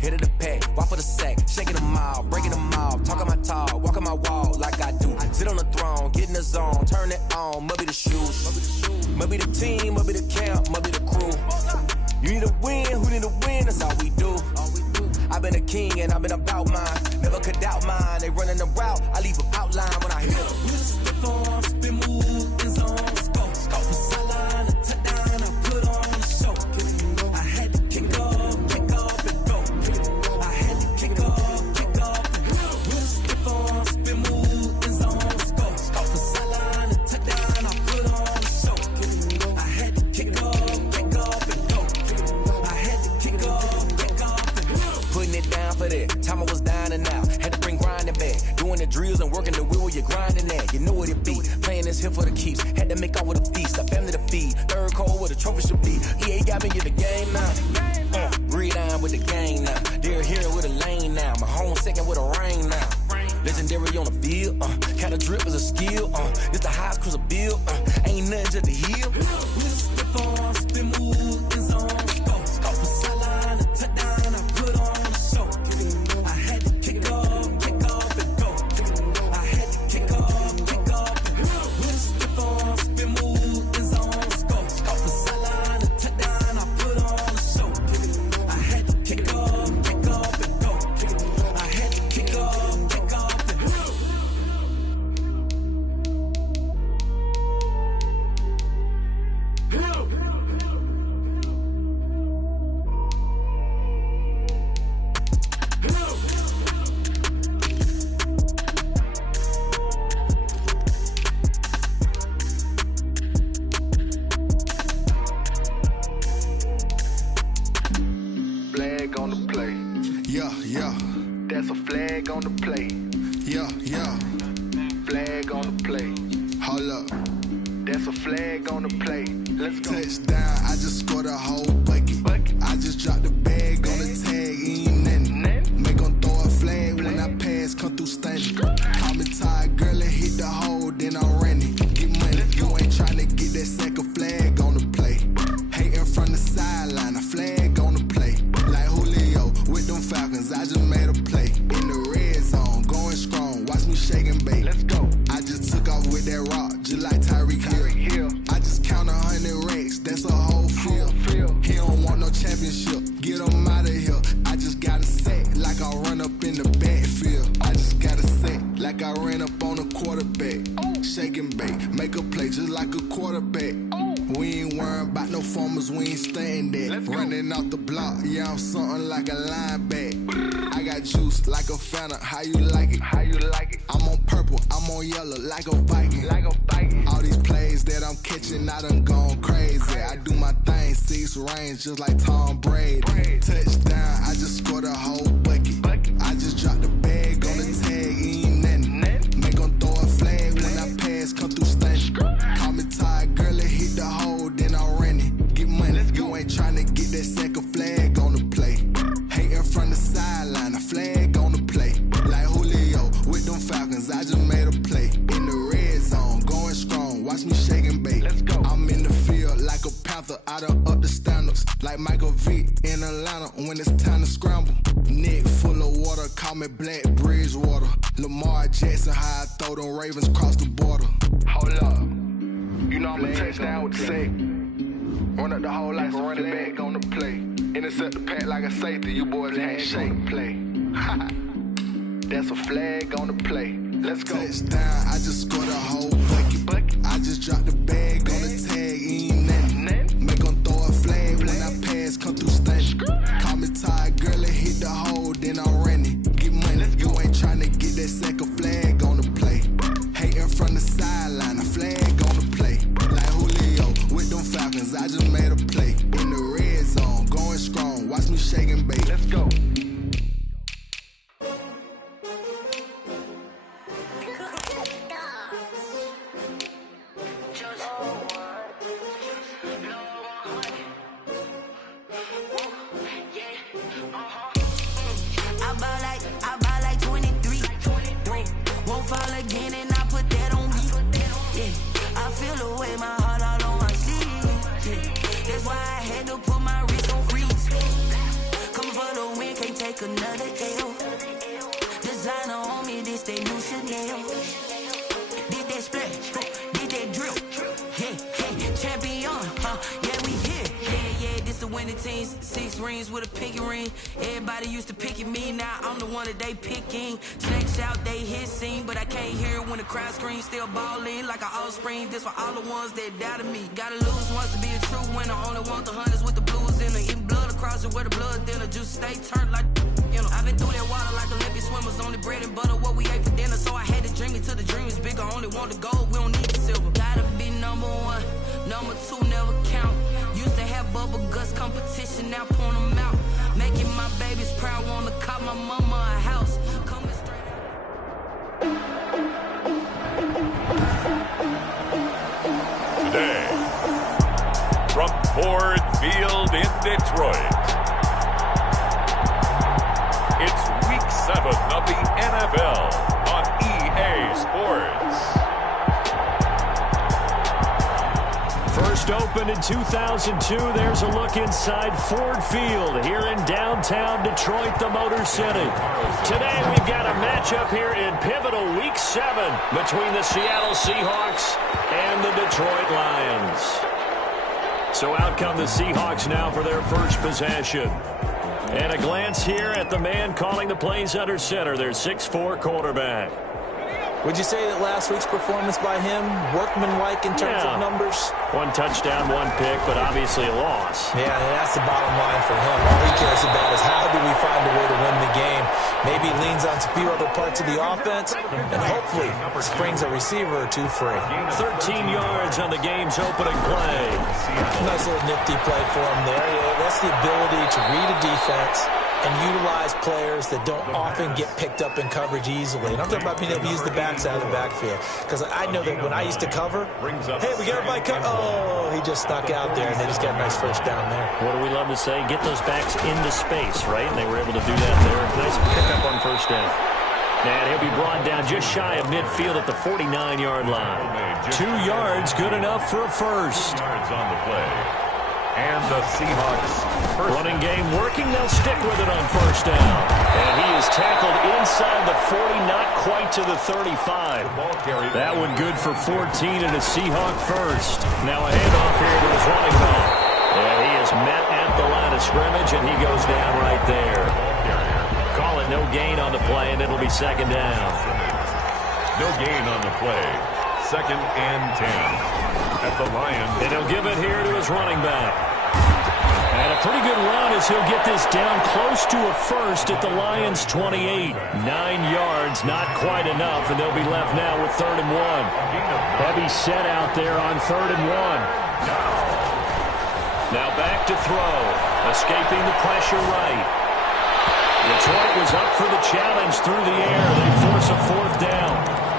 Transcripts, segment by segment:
head of the pack, walk for the sack, shaking them all, breaking them off, talking my talk, walking my wall like I do. Sit on the throne, get in the zone, turn it on, must be the shoes, must be the team, must be the camp, must be the crew. You need a win, who need a win, that's all we do. I've been a king and I've been about mine, never could doubt mine. They running the route, I leave them outline when I hit them. Step on, spin move, in zone, scope, sideline, a touchdown, I put on the show. I had to kick off and go. I had to kick off and go. Step on, spin move, in zone, scope, sideline, a touchdown, I put on the show. I had to kick off and go. I had to kick off and go. Putting it down for that, time I was down and out. Had to bring grinding back, doing the drills and working the wheel where you're grinding at. You know what it be, playing this here for the keeps. Had to make out with a feast, a family to feed. Third cold where the trophy should be. EA got me in the game now. Read on with the game now. They're here with a lane now. My home second with a rain now. Legendary on the field, kind of drip is a skill. It's the highest cruiser bill, ain't nothing just to heal. Step on, spin move, in zone, scope, sideline, a touchdown, I put on the show. I had to kick off and go. I had to kick off and go. Step on, spin move, in zone, scope, sideline, a touchdown, I put on the show. I had to kick off and go. I had to kick off and go. Flag on the play. Yeah, yeah. That's a flag on the play. Yeah, yeah. Flag on the play. Hold up. That's a flag on the play. Let's go. Touchdown, I just scored a whole bucket. I just dropped the bag on the tag, ain't nothing. Make 'em throw a flag when I pass, come through stunning. Call me tired, girl, and hit the hole, then I'm running. Get money, you ain't tryna get that second flag on the play. Hating from the sideline, a flag on the play. Like Julio with them Falcons, I just made a play. In the red zone, going strong, watch me shake and bake. Let's go. I just took off with that rock, just like Tyreek Hill. I just count 100 racks, that's a whole field. He don't want no championship, get him out of here. I just got a set, like I run up in the backfield. I just got a set, like I ran up on a quarterback. Shake and bake, make a play just like a quarterback. We ain't worrying about no formers, we ain't staying there. Running off the block, yeah, I'm something like a linebacker. I got juice like a Fanta, how you like it? How you like it? I'm on purple, I'm on yellow, like a Viking. Like a Viking. All these plays that I'm catching, I done gone crazy. I do my thing, 6 range, just like Tom Brady. Touchdown, I just scored a whole bucket. I just dropped the bag on the tag, ain't nothing. Make 'em throw a flag when I pass, come through stunning. Call me tired, girl, and hit the hole, then I'm running. Get money, you ain't tryna get that second flag on the play. Hating from the sideline, a flag on the play. Like Julio with them Falcons, I just made a play. In the red zone, going strong, watch me shake and bake. Let's go. I'm in the field like a Panther, I done up the standards. Like Michael Vick in Atlanta when it's time to scramble. Neck full of water, call me Black Bridgewater. Lamar Jackson, how I throw them Ravens cross the border. Hold up. You know I'm a touchdown with the sack. Run up the hole like a running back on the play. Intercept the pack like a safety. You boys ain't shake play. That's a flag on the play. Let's go. Touchdown, I just scored a whole bucket. I just dropped the bag on the tag, ain't nothing. Make 'em throw a flag when I pass, come through stunning. Call me tired, girl, and hit the hole, then I'm running. Get money, you ain't tryna get that second flag on the play. Hating from the sideline, a flag on the play. Like Julio with them Falcons, I just made a play. In the red zone, going strong, watch me shake and bake. Let's go. I buy like 23. Won't fall again and I put that on me. Yeah, I feel the way, my heart all on my sleeve. Yeah, that's why I had to put my wrist on freeze. Coming for the win, can't take take another L. Designer on me, this they new Chanel. Did that splash, did that drill. Yeah, champion, yeah, we here. Yeah, this the winning teams. 6 rings with a pinky ring. Everybody used to picking me, now I'm the one that they picking. Snakes out, they hit scene, but I can't hear when the crowd screams. Still ballin' like an offspring. This for all the ones that doubted me. Gotta lose once to be a true winner. Only want the hunters with the blues in her. Eating blood across it where the blood dinner. Just stay turned like, you know. I've been through that water like Olympic swimmers. Only bread and butter, what we ate for dinner. So I had to dream it till the dream is bigger. Only want the gold, we don't need the silver. Gotta be number 1, number 2 never count. Used to have bubble guts competition, now point them out. Making my babies proud, wanna call my mama a house. Coming straight Today, from Ford Field in Detroit, it's Week 7 of the NFL on EA Sports. First opened in 2002, there's a look inside Ford Field here in downtown Detroit, the Motor City. Today we've got a matchup here in pivotal Week 7 between the Seattle Seahawks and the Detroit Lions. So out come the Seahawks now for their first possession. And a glance here at the man calling the plays under center, their 6'4" quarterback. Would you say that last week's performance by him, workmanlike in terms of numbers? 1 touchdown, 1 pick, but obviously a loss. Yeah, and that's the bottom line for him. All he cares about is how do we find a way to win the game. Maybe leans on a few other parts of the offense, and hopefully springs a receiver or 2 free. 13 yards on the game's opening play. Nice little nifty play for him there. Yeah, that's the ability to read a defense and utilize players that don't often get picked up in coverage easily. And I'm talking about being able to use the backside of the backfield. Because I know that when I used to cover, hey, we got everybody covered. Oh, he just snuck out there, and they just got a nice first down there. What do we love to say? Get those backs into space, right? And they were able to do that there. Nice pickup on first down. And he'll be brought down just shy of midfield at the 49-yard line. 2 yards, good enough for a first. 2 yards on the play. And the Seahawks running game working, they'll stick with it on first down. And he is tackled inside the 40, not quite to the 35. That one good for 14 and a Seahawk first. Now a handoff here to his running back. And he is met at the line of scrimmage, and he goes down right there. Call it no gain on the play, and it'll be second down. No gain on the play. 2nd and 10 at the Lions. And he'll give it here to his running back. And a pretty good run as he'll get this down close to a first at the Lions' 28. 9 yards, not quite enough, and they'll be left now with 3rd and 1. Heavy set out there on 3rd and 1. Now back to throw. Escaping the pressure right. Detroit was up for the challenge through the air. They force a 4th down.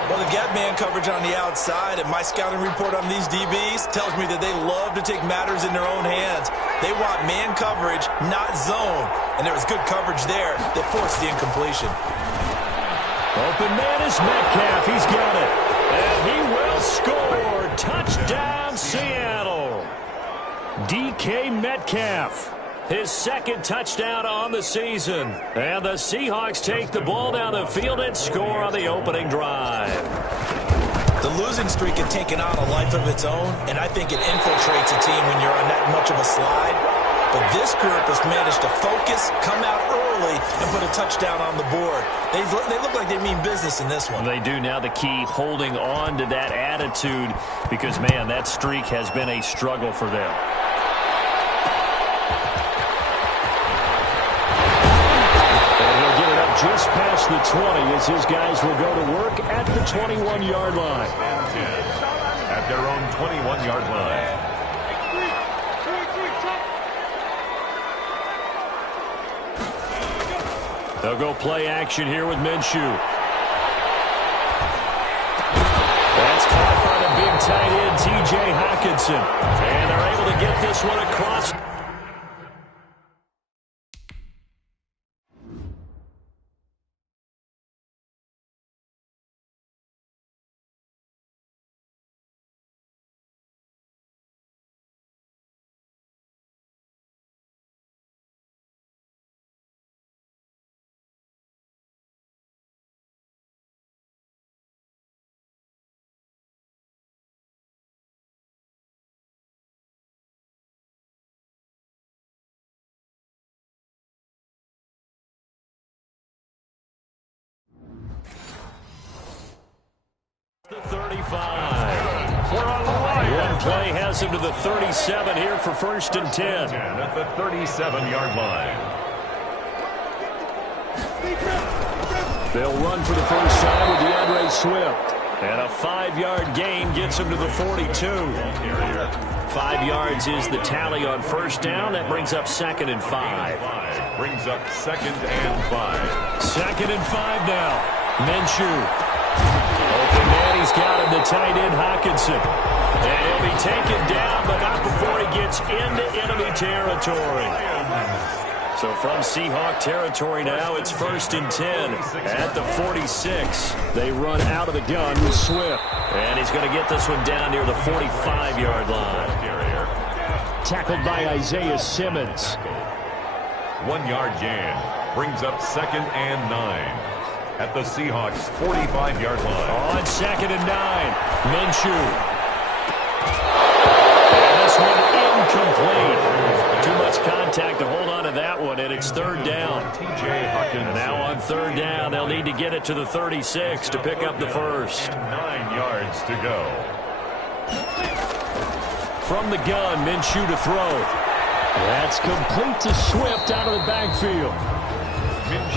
Well, they've got man coverage on the outside, and my scouting report on these DBs tells me that they love to take matters in their own hands. They want man coverage, not zone. And there was good coverage there that forced the incompletion. Open man is Metcalf. He's got it. And he will score. Touchdown, Seattle. DK Metcalf. His 2nd touchdown on the season. And the Seahawks take the ball down the field and score on the opening drive. The losing streak had taken on a life of its own, and I think it infiltrates a team when you're on that much of a slide. But this group has managed to focus, come out early, and put a touchdown on the board. They look like they mean business in this one. They do. Now the key, holding on to that attitude, because, man, that streak has been a struggle for them. Just past the 20 as his guys will go to work at the 21-yard line. At their own 21-yard line. They'll go play action here with Minshew. That's caught by the big tight end, T.J. Hockenson. And they're able to get this one across. 35. One play has him to the 37 here for 1st and 10. At the 37-yard line. They'll run for the first time with DeAndre Swift. And a 5-yard gain gets him to the 42. 5 yards is the tally on first down. That brings up 2nd and 5. Brings up 2nd and 5. 2nd and 5 now. Minshew. Open man, he's got him, the tight end, Hockenson. And he'll be taken down, but not before he gets into enemy territory. So from Seahawk territory now, it's 1st and 10 at the 46. They run out of the gun with Swift. And he's going to get this one down near the 45-yard line. Tackled by Isaiah Simmons. 1-yard gain. Brings up 2nd and 9. At the Seahawks' 45-yard line. On 2nd and 9. Minshew. And this one incomplete. Too much contact to hold on to that one, and it's 3rd down. And now on 3rd down, they'll need to get it to the 36 to pick up the first. 9 yards to go. From the gun, Minshew to throw. That's complete to Swift out of the backfield.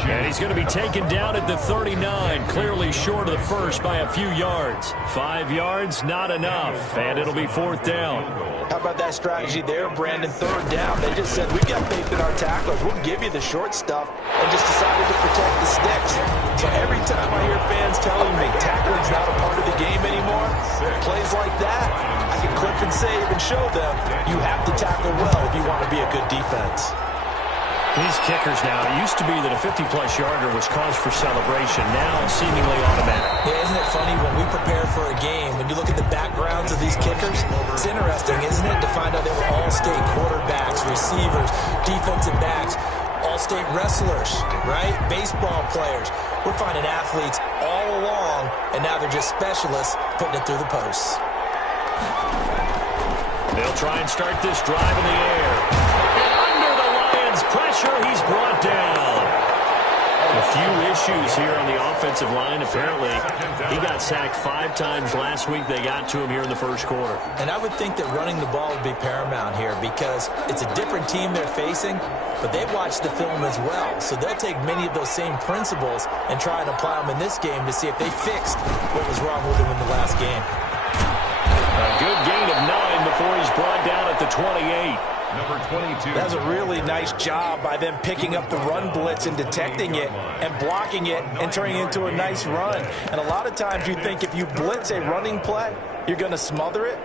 And he's going to be taken down at the 39, clearly short of the first by a few yards. 5 yards, not enough, and it'll be 4th down. How about that strategy there, Brandon? 3rd down. They just said, we got faith in our tacklers. We'll give you the short stuff, and just decided to protect the sticks. So every time I hear fans telling me tackling's not a part of the game anymore, plays like that, I can click and save and show them you have to tackle well if you want to be a good defense. These kickers now, it used to be that a 50-plus yarder was cause for celebration. Now seemingly automatic. Yeah, isn't it funny when we prepare for a game, when you look at the backgrounds of these kickers, it's interesting, isn't it, to find out they were all-state quarterbacks, receivers, defensive backs, all-state wrestlers, right? Baseball players. We're finding athletes all along, and now they're just specialists putting it through the posts. They'll try and start this drive in the air. Pressure, he's brought down. A few issues here on the offensive line. Apparently, he got sacked 5 times last week. They got to him here in the first quarter. And I would think that running the ball would be paramount here because it's a different team they're facing, but they watch the film as well. So they'll take many of those same principles and try and apply them in this game to see if they fixed what was wrong with them in the last game. A good gain of 9 before he's brought down at the 28. Number 22. That's a really nice job by them picking up the run blitz and detecting it and blocking it and turning it into a nice run. And a lot of times you think if you blitz a running play, you're going to smother it.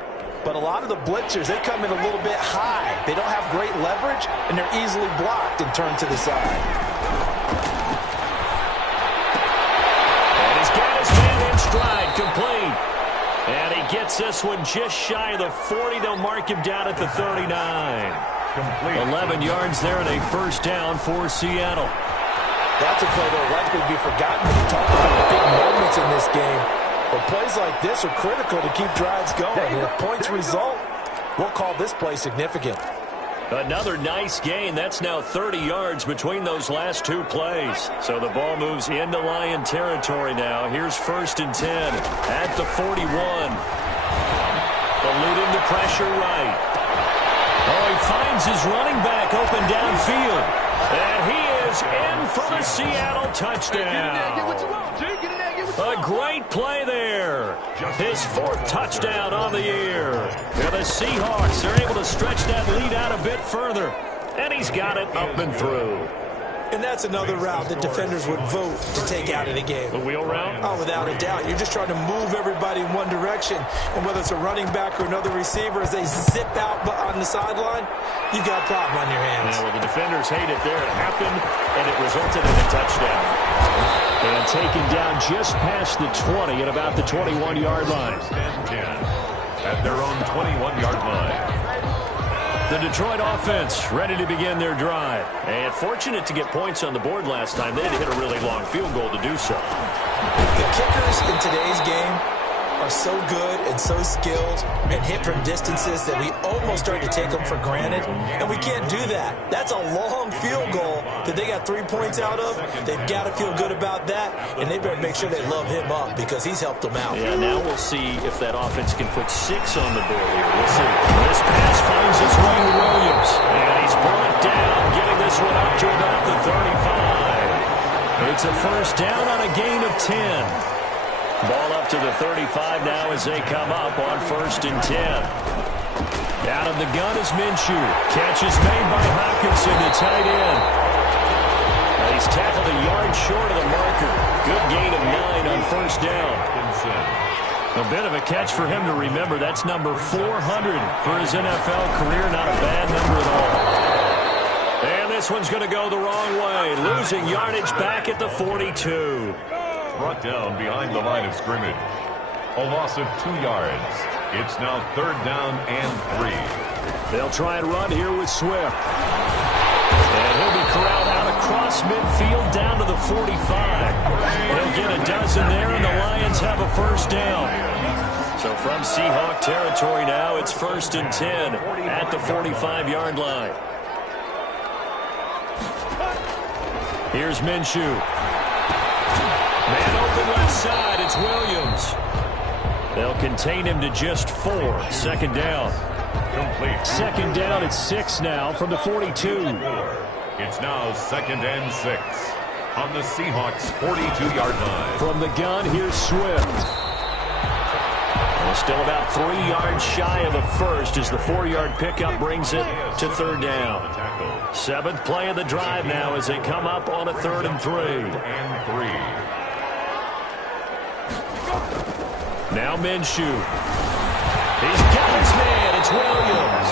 But a lot of the blitzers, they come in a little bit high. They don't have great leverage, and they're easily blocked and turned to the side. And he's got his man in stride, complete. And he gets this one just shy of the 40. They'll mark him down at the 39. Complete. 11 yards there and a first down for Seattle. That's a play that will likely be forgotten when you talk about the big moments in this game. But plays like this are critical to keep drives going. And if points result, we'll call this play significant. Another nice gain. That's now 30 yards between those last 2 plays. So the ball moves into Lion territory now. Here's 1st and 10 at the 41. Eluding the pressure right. Oh, he finds his running back open downfield. And he is in for the Seattle touchdown. A great play there. His 4th touchdown on the year. And the Seahawks are able to stretch that lead out a bit further. And he's got it up and through. And that's another route that defenders would vote to take out of the game. The wheel route? Oh, without a doubt. You're just trying to move everybody in one direction. And whether it's a running back or another receiver, as they zip out on the sideline, you've got a problem on your hands. Yeah, well, the defenders hate it there. It happened, and it resulted in a touchdown. And taken down just past the 20 at about the 21-yard line. At their own 21-yard line. The Detroit offense ready to begin their drive. And fortunate to get points on the board last time. They had to hit a really long field goal to do so. The kickers in today's game are so good and so skilled and hit from distances that we almost start to take them for granted, and we can't do that. That's a long field goal that they got 3 points out of. They've got to feel good about that, and they better make sure they love him up because he's helped them out. Yeah, now we'll see if that offense can put 6 on the board here. We'll see. This pass finds its way to Williams, and he's brought down, getting this one up to about the 35. It's a first down on a gain of 10. Ball up to the 35 now as they come up on 1st and 10. Out of the gun is Minshew. Catch is made by Hawkinson, the tight end. He's tackled a yard short of the marker. Good gain of 9 on 1st down. A bit of a catch for him to remember. That's number 400 for his NFL career. Not a bad number at all. And this one's going to go the wrong way. Losing yardage back at the 42. Brought down behind the line of scrimmage. A loss of 2 yards. It's now 3rd down and 3. They'll try and run here with Swift. And he'll be corralled out across midfield down to the 45. He'll get a dozen there, and the Lions have a first down. So from Seahawk territory now, it's 1st and 10 at the 45-yard line. Here's Minshew. Man open left side, it's Williams. They'll contain him to just 4. 2nd down. Complete. 2nd down at 6 now from the 42. It's now 2nd and 6 on the Seahawks' 42-yard line. From the gun, here's Swift. Well, still about 3 yards shy of the first as the 4-yard pickup brings it to 3rd down. 7th play of the drive now as they come up on a 3rd and 3. Now Minshew. He's got his man. It's Williams.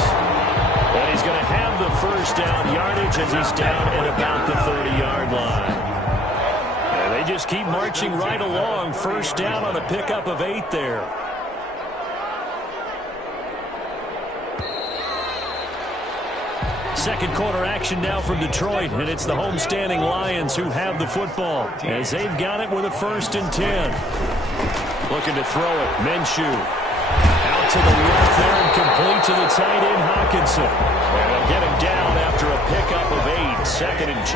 And he's going to have the first down yardage as he's down at about the 30-yard line. And they just keep marching right along. First down on a pickup of 8 there. Second quarter action now from Detroit, and it's the homestanding Lions who have the football as they've got it with a 1st and 10. Looking to throw it. Minshew. Out to the left there and complete to the tight end, Hawkinson. And they'll get him down after a pickup of 8. 2nd and 2.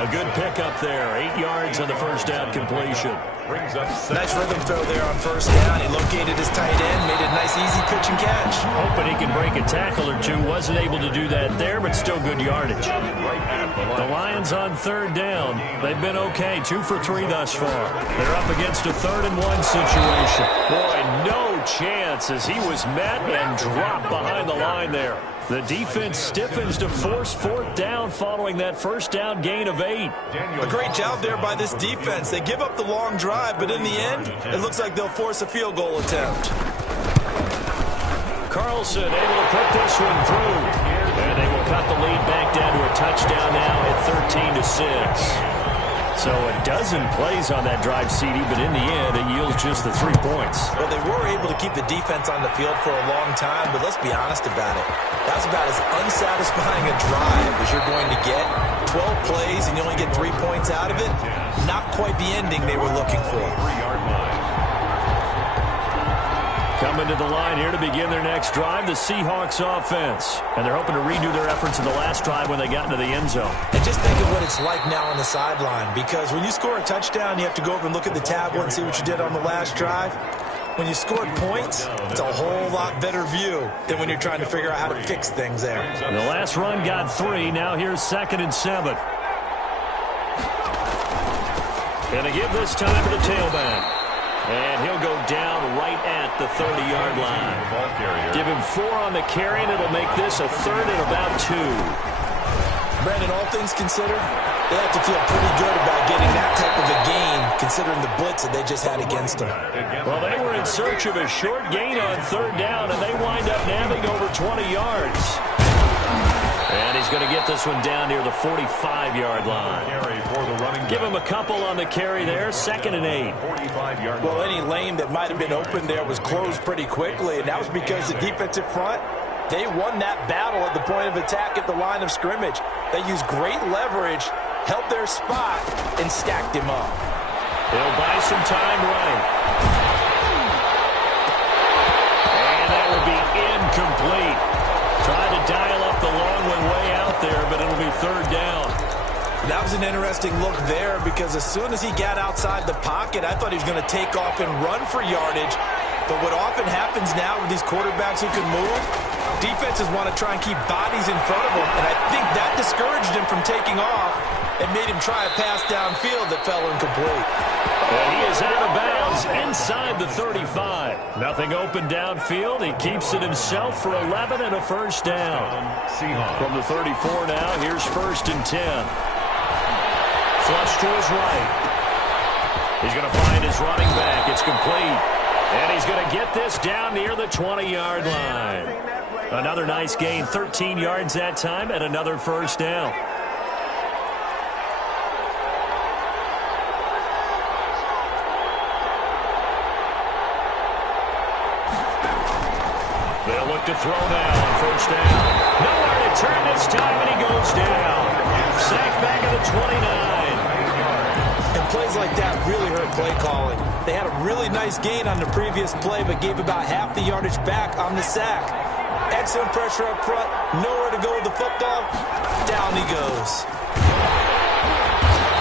A good pickup there. 8 yards on the first down completion. Nice rhythm throw there on 1st down. He located his tight end, made a nice easy pitch and catch. Hoping he can break a tackle or two. Wasn't able to do that there, but still good yardage. The Lions on 3rd down. They've been okay. 2 for 3 thus far. They're up against a 3rd and 1 situation. Boy, no chance as he was met and dropped behind the line there. The defense stiffens to force 4th down following that first down gain of 8. A great job there by this defense. They give up the long drive, but in the end, it looks like they'll force a field goal attempt. Carlson able to put this one through. And they will cut the lead back down to a touchdown now at 13-6. So a dozen plays on that drive, CD, but in the end, it yields just the 3 points. Well, they were able to keep the defense on the field for a long time, but let's be honest about it. That was about as unsatisfying a drive as you're going to get. 12 plays and you only get 3 points out of it. Not quite the ending they were looking for. Coming to the line here to begin their next drive, the Seahawks offense. And they're hoping to redo their efforts in the last drive when they got into the end zone. And just think of what it's like now on the sideline, because when you score a touchdown, you have to go over and look at the tablet and see what you did on the last drive. When you scored points, it's a whole lot better view than when you're trying to figure out how to fix things there. The last run got 3. Now here's 2nd and 7. And to give this time to the tailback. And he'll go down right at the 30-yard line. Give him 4 on the carry, and it'll make this a 3rd and about 2. Brandon, all things considered, they have to feel pretty good about getting that type of a gain, considering the blitz that they just had against them. Well, they were in search of a short gain on 3rd down, and they wind up nabbing over 20 yards. And he's going to get this one down near the 45-yard line. Give him a couple on the carry there. 2nd and 8. Well, any lane that might have been open there was closed pretty quickly, and that was because the defensive front, they won that battle at the point of attack at the line of scrimmage. They used great leverage, held their spot, and stacked him up. They'll buy some time right. there, but it'll be third down. That was an interesting look there because as soon as he got outside the pocket, I thought he was going to take off and run for yardage. But what often happens now with these quarterbacks who can move, defenses want to try and keep bodies in front of them. And I think that discouraged him from taking off and made him try a pass downfield that fell incomplete. And he is out of bounds inside the 35. Nothing open downfield. He keeps it himself for 11 and a first down. From the 34 now, here's 1st and 10. Flush to his right. He's going to find his running back. It's complete. And he's going to get this down near the 20-yard line. Another nice gain, 13 yards that time, and another first down. They'll look to throw now on first down. Nowhere to turn this time, and he goes down. Sacked back at the 29. And plays like that really hurt play calling. They had a really nice gain on the previous play, but gave about half the yardage back on the sack. Excellent pressure up front. Nowhere to go with the football. Down he goes.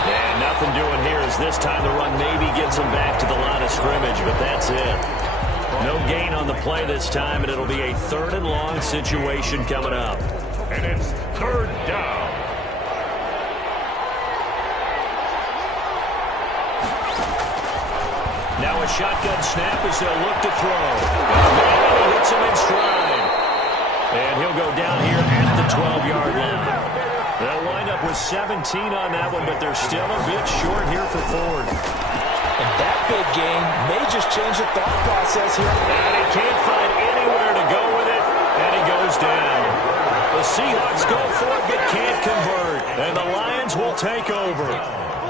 And nothing doing here as this time the run maybe gets him back to the line of scrimmage, but that's it. No gain on the play this time, and it'll be a 3rd and long situation coming up. And it's 3rd down. Now a shotgun snap as they'll look to throw. And he hits him in stride. And he'll go down here at the 12-yard line. They'll wind up with 17 on that one, but they're still a bit short here for Ford. And that big gain may just change the thought process here. And he can't find anywhere to go with it, and he goes down. The Seahawks go for it, but can't convert. And the Lions will take over.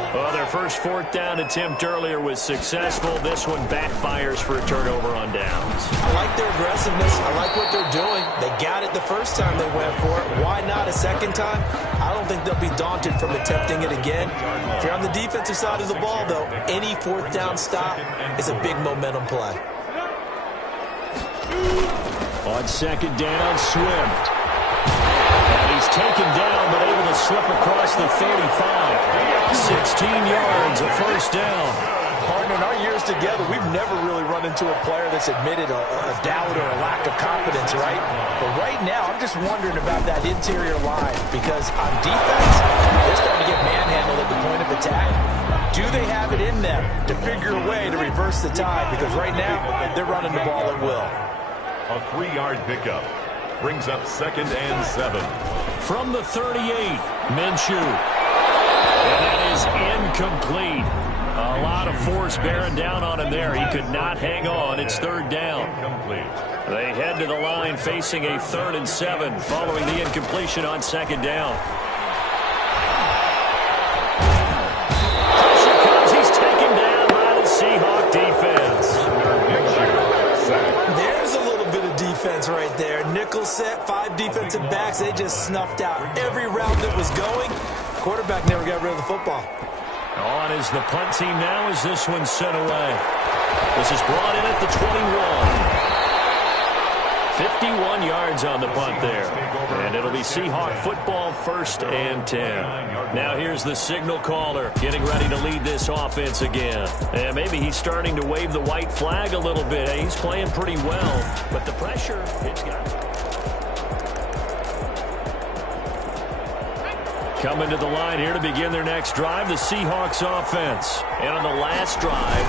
Well, their first 4th down attempt earlier was successful. This one backfires for a turnover on downs. I like their aggressiveness. I like what they're doing. They got it the first time they went for it. Why not a second time? I don't think they'll be daunted from attempting it again. If you're on the defensive side of the ball, though, any 4th down stop is a big momentum play. On 2nd down, Swift. And he's taken down, but able to slip across the 35. 16 yards, a first down. Partner, in our years together, we've never really run into a player that's admitted a doubt or a lack of confidence, right? But right now, I'm just wondering about that interior line because on defense, they're starting to get manhandled at the point of attack. Do they have it in them to figure a way to reverse the tide? Because right now, they're running the ball at will. A 3-yard pickup brings up 2nd and 7. From the 38, Minshew. And that is incomplete. A lot of force bearing down on him there. He could not hang on. It's 3rd down. They head to the line facing a 3rd and 7 following the incompletion on 2nd down. Pressure comes. He's taken down by the Seahawk defense. There's a little bit of defense right there. Nickel set, 5 defensive backs. They just snuffed out every route that was going. Quarterback never got rid of the football. On is the punt team now as this one's sent away. This is brought in at the 21. 51 yards on the punt there. And it'll be Seahawk football, 1st and 10. Now here's the signal caller getting ready to lead this offense again. And maybe he's starting to wave the white flag a little bit. He's playing pretty well, but the pressure, it's got... Coming to the line here to begin their next drive, the Seahawks offense. And on the last drive,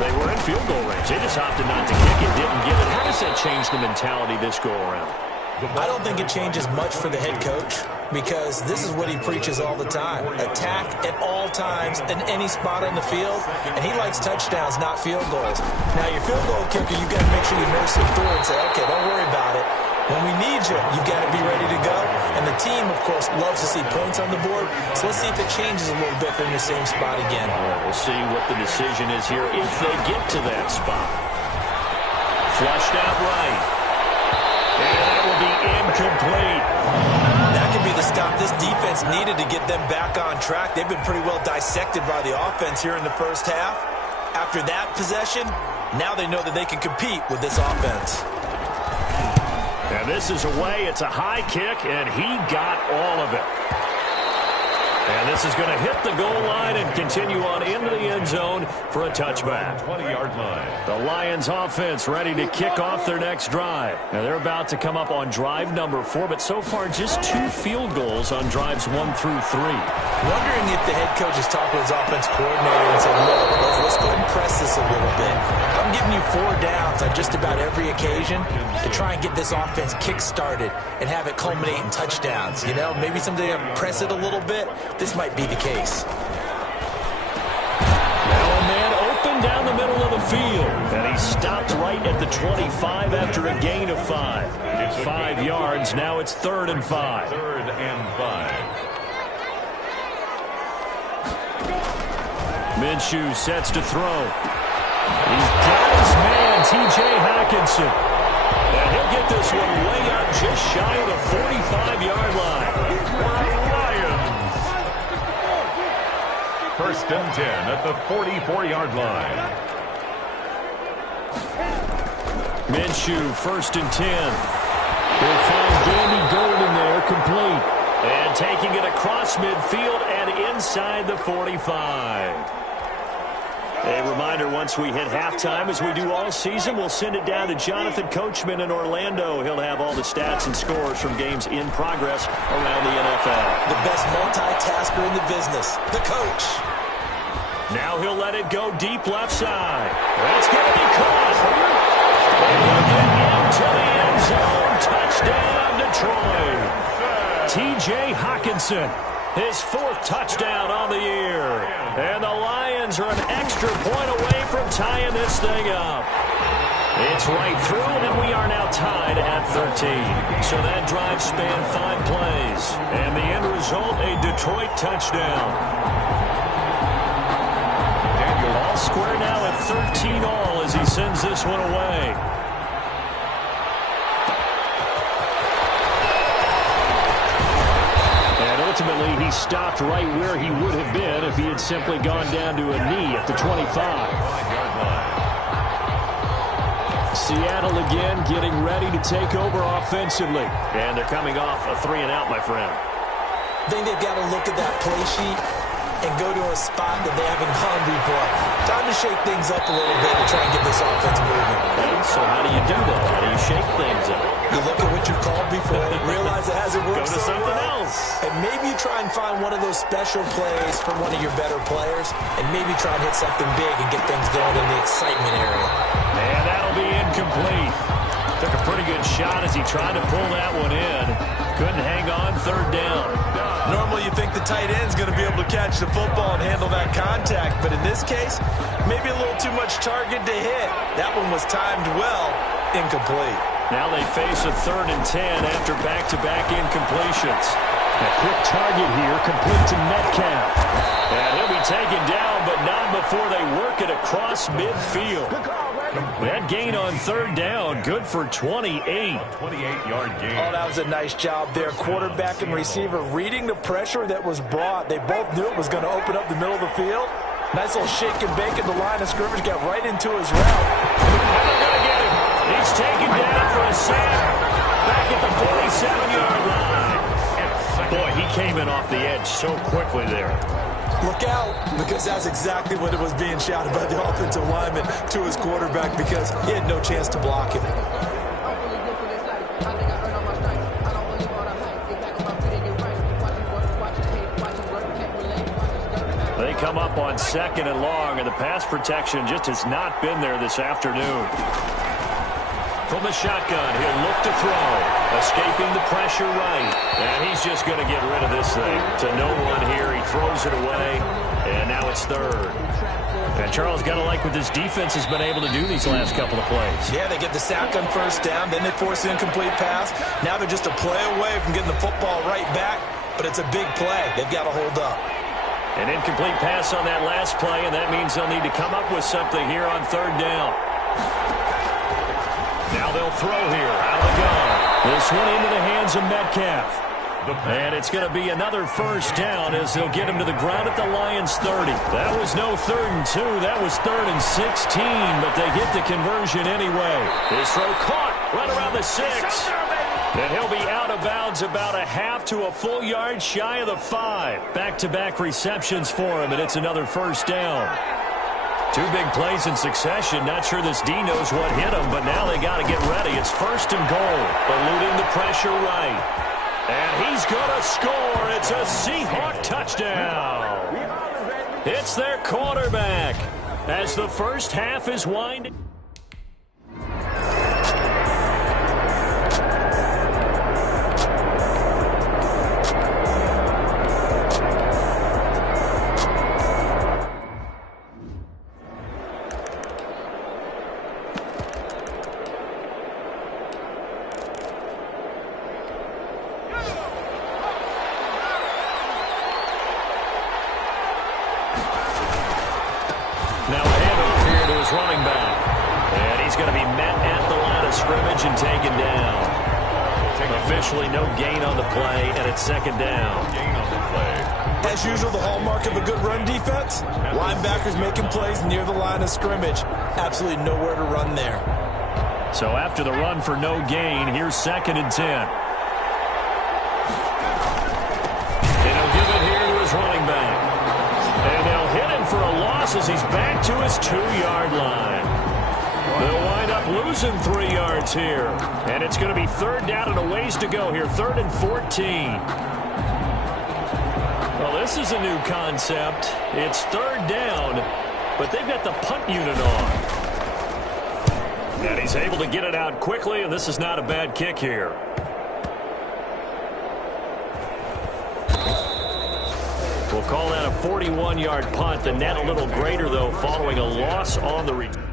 they were in field goal range. They just opted not to kick it, didn't get it. How does that change the mentality this go-around? I don't think it changes much for the head coach because this is what he preaches all the time. Attack at all times in any spot on the field, and he likes touchdowns, not field goals. Now, your field goal kicker, you've got to make sure you nurse him through and say, okay, don't worry about it. When we need you, you've got to be ready to go. And the team, of course, loves to see points on the board. So let's see if it changes a little bit. They're in the same spot again. We'll see what the decision is here if they get to that spot. Flushed out right. And that will be incomplete. That could be the stop this defense needed to get them back on track. They've been pretty well dissected by the offense here in the first half. After that possession, now they know that they can compete with this offense. And this is away. It's a high kick, and he got all of it. And this is going to hit the goal line and continue on into the end zone for a touchback. 20-yard line. The Lions offense ready to kick off their next drive. Now they're about to come up on drive number 4, but so far just 2 field goals on drives 1 through 3. Wondering if the head coach has talked with his offense coordinator and said, look, let's go ahead and press this a little bit. I'm giving you 4 downs on just about every occasion to try and get this offense kick-started and have it culminate in touchdowns. You know, maybe someday press it a little bit. This might be the case. Now a man open down the middle of the field, and he stopped right at the 25 after a gain of 5. 5 yards. Now it's 3rd and 5. 3rd and 5. Minshew sets to throw. He's got his man, T.J. Hockenson. And he'll get this one way up just shy of the 45-yard line. Lions. 1st and 10 at the 44-yard line. Minshew, 1st and 10. He'll find Gandy Golden there, complete. And taking it across midfield and inside the 45. A reminder, once we hit halftime, as we do all season, we'll send it down to Jonathan Coachman in Orlando. He'll have all the stats and scores from games in progress around the NFL. The best multitasker in the business, the coach. Now he'll let it go deep left side. It's going to be caught. And he'll get into the end zone. Touchdown, Detroit. T.J. Hockenson, his 4th touchdown on the year. And the Lions are an extra point away from tying this thing up. It's right through, and we are now tied at 13. So that drive spanned 5 plays. And the end result, a Detroit touchdown. All square now at 13 all as he sends this one away. Ultimately, he stopped right where he would have been if he had simply gone down to a knee at the 25. Seattle again getting ready to take over offensively. And they're coming off a 3-and-out, my friend. I think they've got to look at that play sheet and go to a spot that they haven't gone before. Time to shake things up a little bit to try and get this offense moving. Okay, so how do you do that? How do you shake things up? You look at what you called before, realize it hasn't worked so something well. else. And maybe you try and find one of those special plays from one of your better players, and maybe try and hit something big and get things going in the excitement area. And that'll be incomplete. Took a pretty good shot as he tried to pull that one in. Couldn't hang on, 3rd down. Normally you think the tight end's going to be able to catch the football and handle that contact, but in this case, maybe a little too much target to hit. That one was timed well, incomplete. Now they face a 3rd and 10 after back-to-back incompletions. A quick target here, complete to Metcalf. And he'll be taken down, but not before they work it across midfield. That gain on 3rd down, good for 28. 28-yard gain. Oh, that was a nice job there. Quarterback and receiver reading the pressure that was brought. They both knew it was going to open up the middle of the field. Nice little shake and bake at the line of scrimmage, got right into his route. And they're going to get him. He's taken down for a sack back at the 47-yard line. Boy, he came in off the edge so quickly there. Look out, because that's exactly what it was being shouted by the offensive lineman to his quarterback, because he had no chance to block him. They come up on 2nd and long, and the pass protection just has not been there this afternoon. From the shotgun, he'll look to throw. Escaping the pressure right. And he's just going to get rid of this thing. To no one here. He throws it away. And now it's 3rd. And Charles, got to like what this defense has been able to do these last couple of plays. Yeah, they get the sack on 1st down. Then they force an incomplete pass. Now they're just a play away from getting the football right back. But it's a big play. They've got to hold up. An incomplete pass on that last play, and that means they'll need to come up with something here on 3rd down. Now they'll throw here out of the gun. This one into the hands of Metcalf. And it's going to be another 1st down as they'll get him to the ground at the Lions' 30. That was no 3rd and 2. That was 3rd and 16, but they get the conversion anyway. His throw caught right around the 6. And he'll be out of bounds about a half to a full yard shy of the 5. Back-to-back receptions for him, and it's another first down. 2 big plays in succession. Not sure this D knows what hit him, but now they got to get ready. It's first and goal. Eluding the pressure right. And he's going to score. It's a Seahawk touchdown. It's their quarterback as the first half is winding. Now a handoff here to his running back. And he's going to be met at the line of scrimmage and taken down. Officially no gain on the play, and it's second down. Gain on the play. As usual, the hallmark of a good run defense, linebackers making plays near the line of scrimmage. Absolutely nowhere to run there. So after the run for no gain, here's second and 10. And he'll give it here to his running back. And they'll hit him for a loss as he's back to his 2-yard line. They'll wind up losing 3 yards here. And it's going to be third down and a ways to go here. 3rd and 14. Well, this is a new concept. It's third down, but they've got the punt unit on. And he's able to get it out quickly, and this is not a bad kick here. We'll call that a 41-yard punt. The net a little greater, though, following a loss on the return.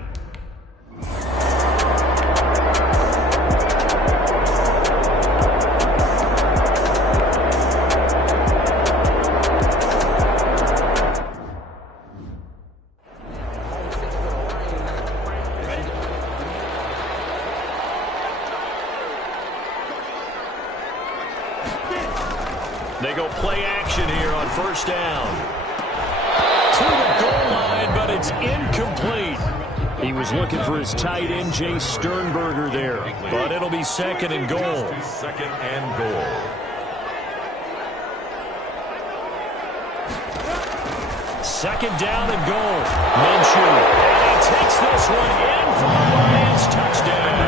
They go play action here on first down. To the goal line, but it's incomplete. He was looking for his tight end, Jay Sternberger there. But it'll be second and goal. Second and goal. Second down and goal. Minshew. And he takes this one in for the Lions touchdown.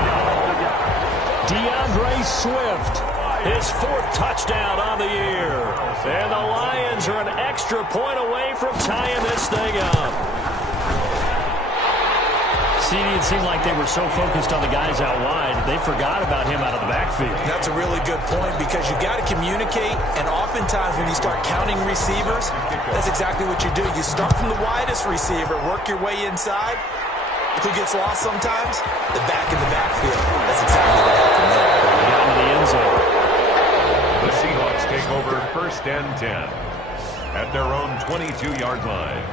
DeAndre Swift. His 4th touchdown on the year. And the Lions are an extra point away from tying this thing up. See, it seemed like they were so focused on the guys out wide, they forgot about him out of the backfield. That's a really good point because you got to communicate, and oftentimes when you start counting receivers, that's exactly what you do. You start from the widest receiver, work your way inside. Who gets lost sometimes? The back in the backfield. That's exactly what happened there. Down to the end zone. The Seahawks take over first and 10 at their own 22-yard line.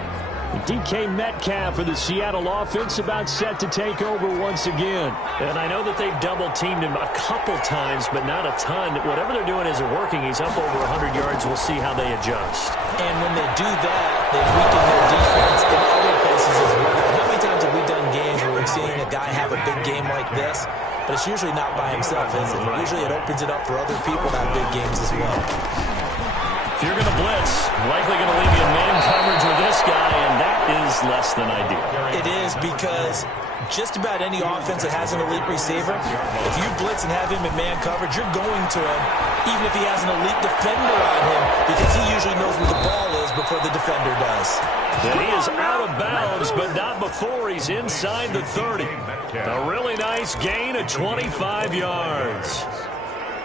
DK Metcalf for the Seattle offense about set to take over once again. And I know that they've double-teamed him a couple times, but not a ton. Whatever they're doing isn't working. He's up over 100 yards. We'll see how they adjust. And when they do that, they weaken their defense in other places as well. How many times have we done games where we've seen a guy have a big game like this? But it's usually not by himself, is it? Usually it opens it up for other people to have big games as well. If you're going to blitz, likely going to leave you in man coverage with this guy, and that is less than ideal. It is because just about any offense that has an elite receiver, if you blitz and have him in man coverage, you're going to him, even if he has an elite defender on him, because he usually knows where the ball is before the defender does. And he is out of bounds, but not before he's inside the 30. A really nice gain of 25 yards.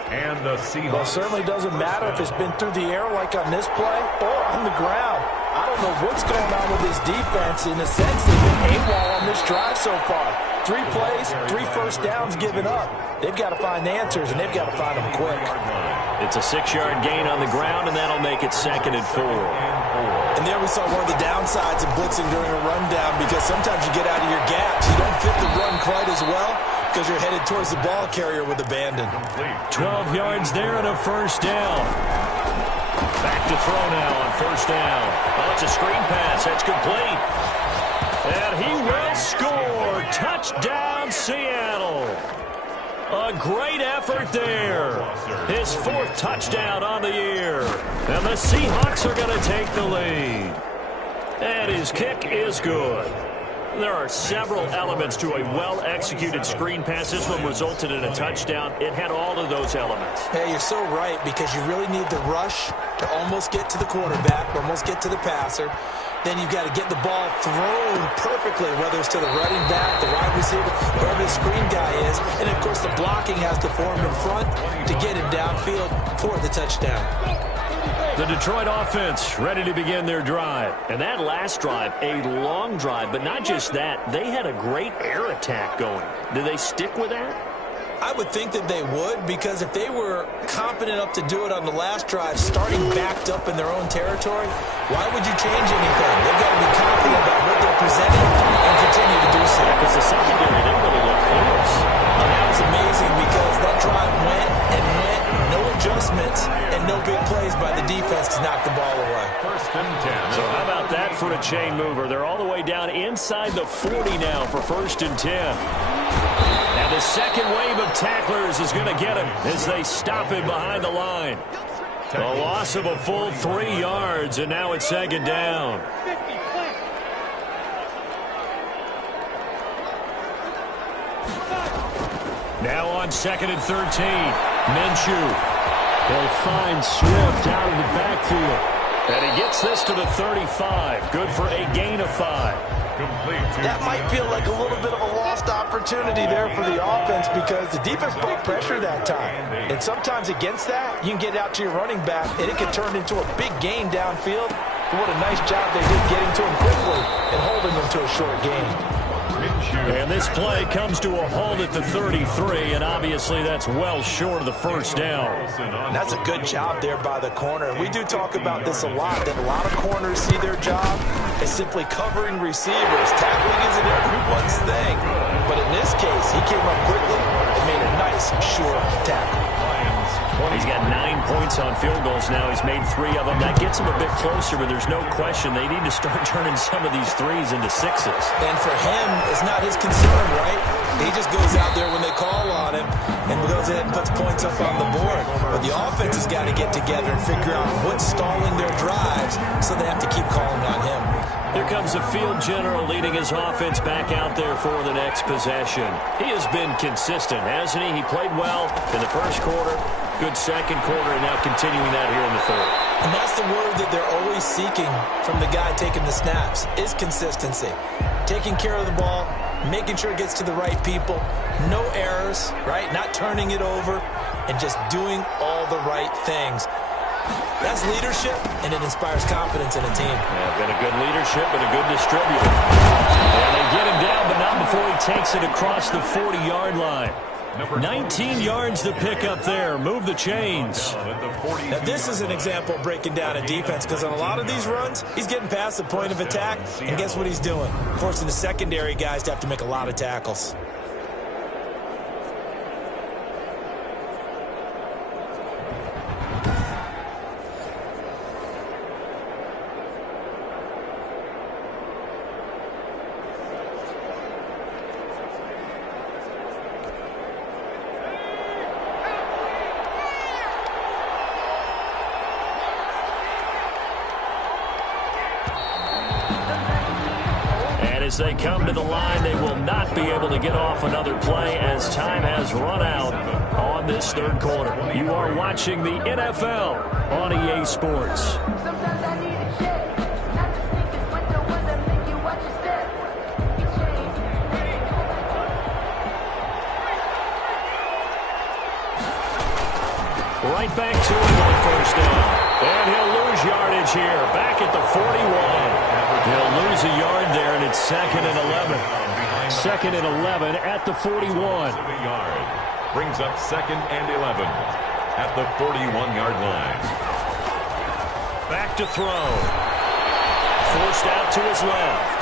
And the Seahawks. Well, it certainly doesn't matter if it's been through the air like on this play or on the ground. I don't know what's going on with this defense. In a sense, they've been AWOL on this drive so far. 3 plays, 3 first downs given up. They've got to find answers, and they've got to find them quick. It's a 6-yard gain on the ground, and that'll make it second and 4. And there we saw one of the downsides of blitzing during a rundown, because sometimes you get out of your gaps. You don't fit the run quite as well because you're headed towards the ball carrier with abandon. 12 yards there and a first down. Back to throw now on first down. Oh, it's a screen pass. That's complete. And he will score. Touchdown, Seattle. A great effort there. His 4th touchdown on the year. And the Seahawks are going to take the lead. And his kick is good. There are several elements to a well-executed screen pass. This one resulted in a touchdown. It had all of those elements. Hey, you're so right, because you really need the rush to almost get to the quarterback, almost get to the passer. Then you've got to get the ball thrown perfectly, whether it's to the running back, the wide receiver, wherever the screen guy is. And, of course, the blocking has to form in front to get him downfield for the touchdown. The Detroit offense ready to begin their drive. And that last drive, a long drive, but not just that. They had a great air attack going. Do they stick with that? I would think that they would, because if they were competent enough to do it on the last drive, starting backed up in their own territory, why would you change anything? They've got to be confident about what they're presenting and continue to do so. Because the secondary didn't really look close. And that was amazing, because that drive went and went, no adjustments, and no big plays by the defense to knock the ball away. 1st and 10. So how about that for a chain mover? They're all the way down inside the 40 now for 1st and 10. And the second wave of tacklers is going to get him as they stop him behind the line. A loss of a full 3 yards, and now it's 2nd down. Now on 2nd and 13, Minshew. He'll find Swift out of the backfield. And he gets this to the 35. Good for a gain of 5. That might feel like a little bit of a lost opportunity there for the offense, because the defense brought pressure that time. And sometimes against that, you can get out to your running back, and it can turn into a big gain downfield. But what a nice job they did getting to him quickly and holding him to a short gain. And this play comes to a halt at the 33, and obviously that's well short of the 1st down. And that's a good job there by the corner. We do talk about this a lot, that a lot of corners see their job as simply covering receivers. Tackling isn't everyone's thing. But in this case, he came up quickly and made a nice, short tackle. He's got 9 points on field goals now. He's made 3 of them. That gets him a bit closer, but there's no question they need to start turning some of these 3s into 6s. And for him, it's not his concern, right? He just goes out there when they call on him and goes ahead and puts points up on the board. But the offense has got to get together and figure out what's stalling their drives, so they have to keep calling on him. Here comes the field general leading his offense back out there for the next possession. He has been consistent, hasn't he? He played well in the 1st quarter, good 2nd quarter, and now continuing that here in the 3rd. And that's the word that they're always seeking from the guy taking the snaps, is consistency. Taking care of the ball, making sure it gets to the right people, no errors, right? Not turning it over, and just doing all the right things. That's leadership, and it inspires confidence in a team. Yeah, been a good leadership and a good distributor. And they get him down, but not before he takes it across the 40-yard line. 19 yards to pick up there. Move the chains. Now, this is an example of breaking down a defense, because on a lot of these runs, he's getting past the point of attack, and guess what he's doing? Forcing the secondary guys to have to make a lot of tackles. As they come to the line, they will not be able to get off another play as time has run out on this 3rd quarter. You are watching the NFL on EA Sports. Right back to him on 1st down. And he'll lose yardage here, back at the 41. He'll lose a yard there, and it's 2nd and 11. 2nd and 11 at the 41. Brings up 2nd and 11 at the 41-yard line. Back to throw. Forced out to his left.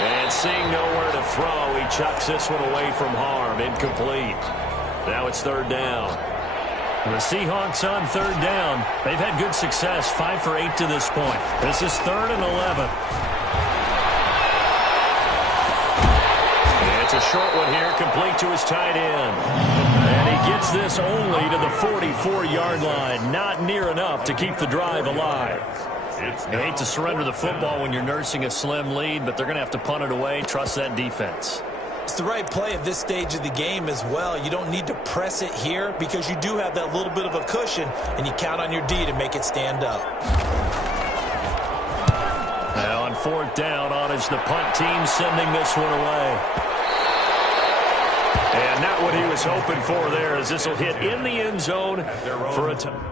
And seeing nowhere to throw, he chucks this one away from harm. Incomplete. Now it's 3rd down. The Seahawks on 3rd down. They've had good success, 5 for 8 to this point. This is 3rd and 11. It's a short one here, complete to his tight end. And he gets this only to the 44-yard line. Not near enough to keep the drive alive. You hate to surrender the football when you're nursing a slim lead, but they're going to have to punt it away. Trust that defense. It's the right play at this stage of the game as well. You don't need to press it here because you do have that little bit of a cushion, and you count on your D to make it stand up. Now on 4th down, on is the punt team sending this one away. And not what he was hoping for there, as this will hit in the end zone for a touchdown.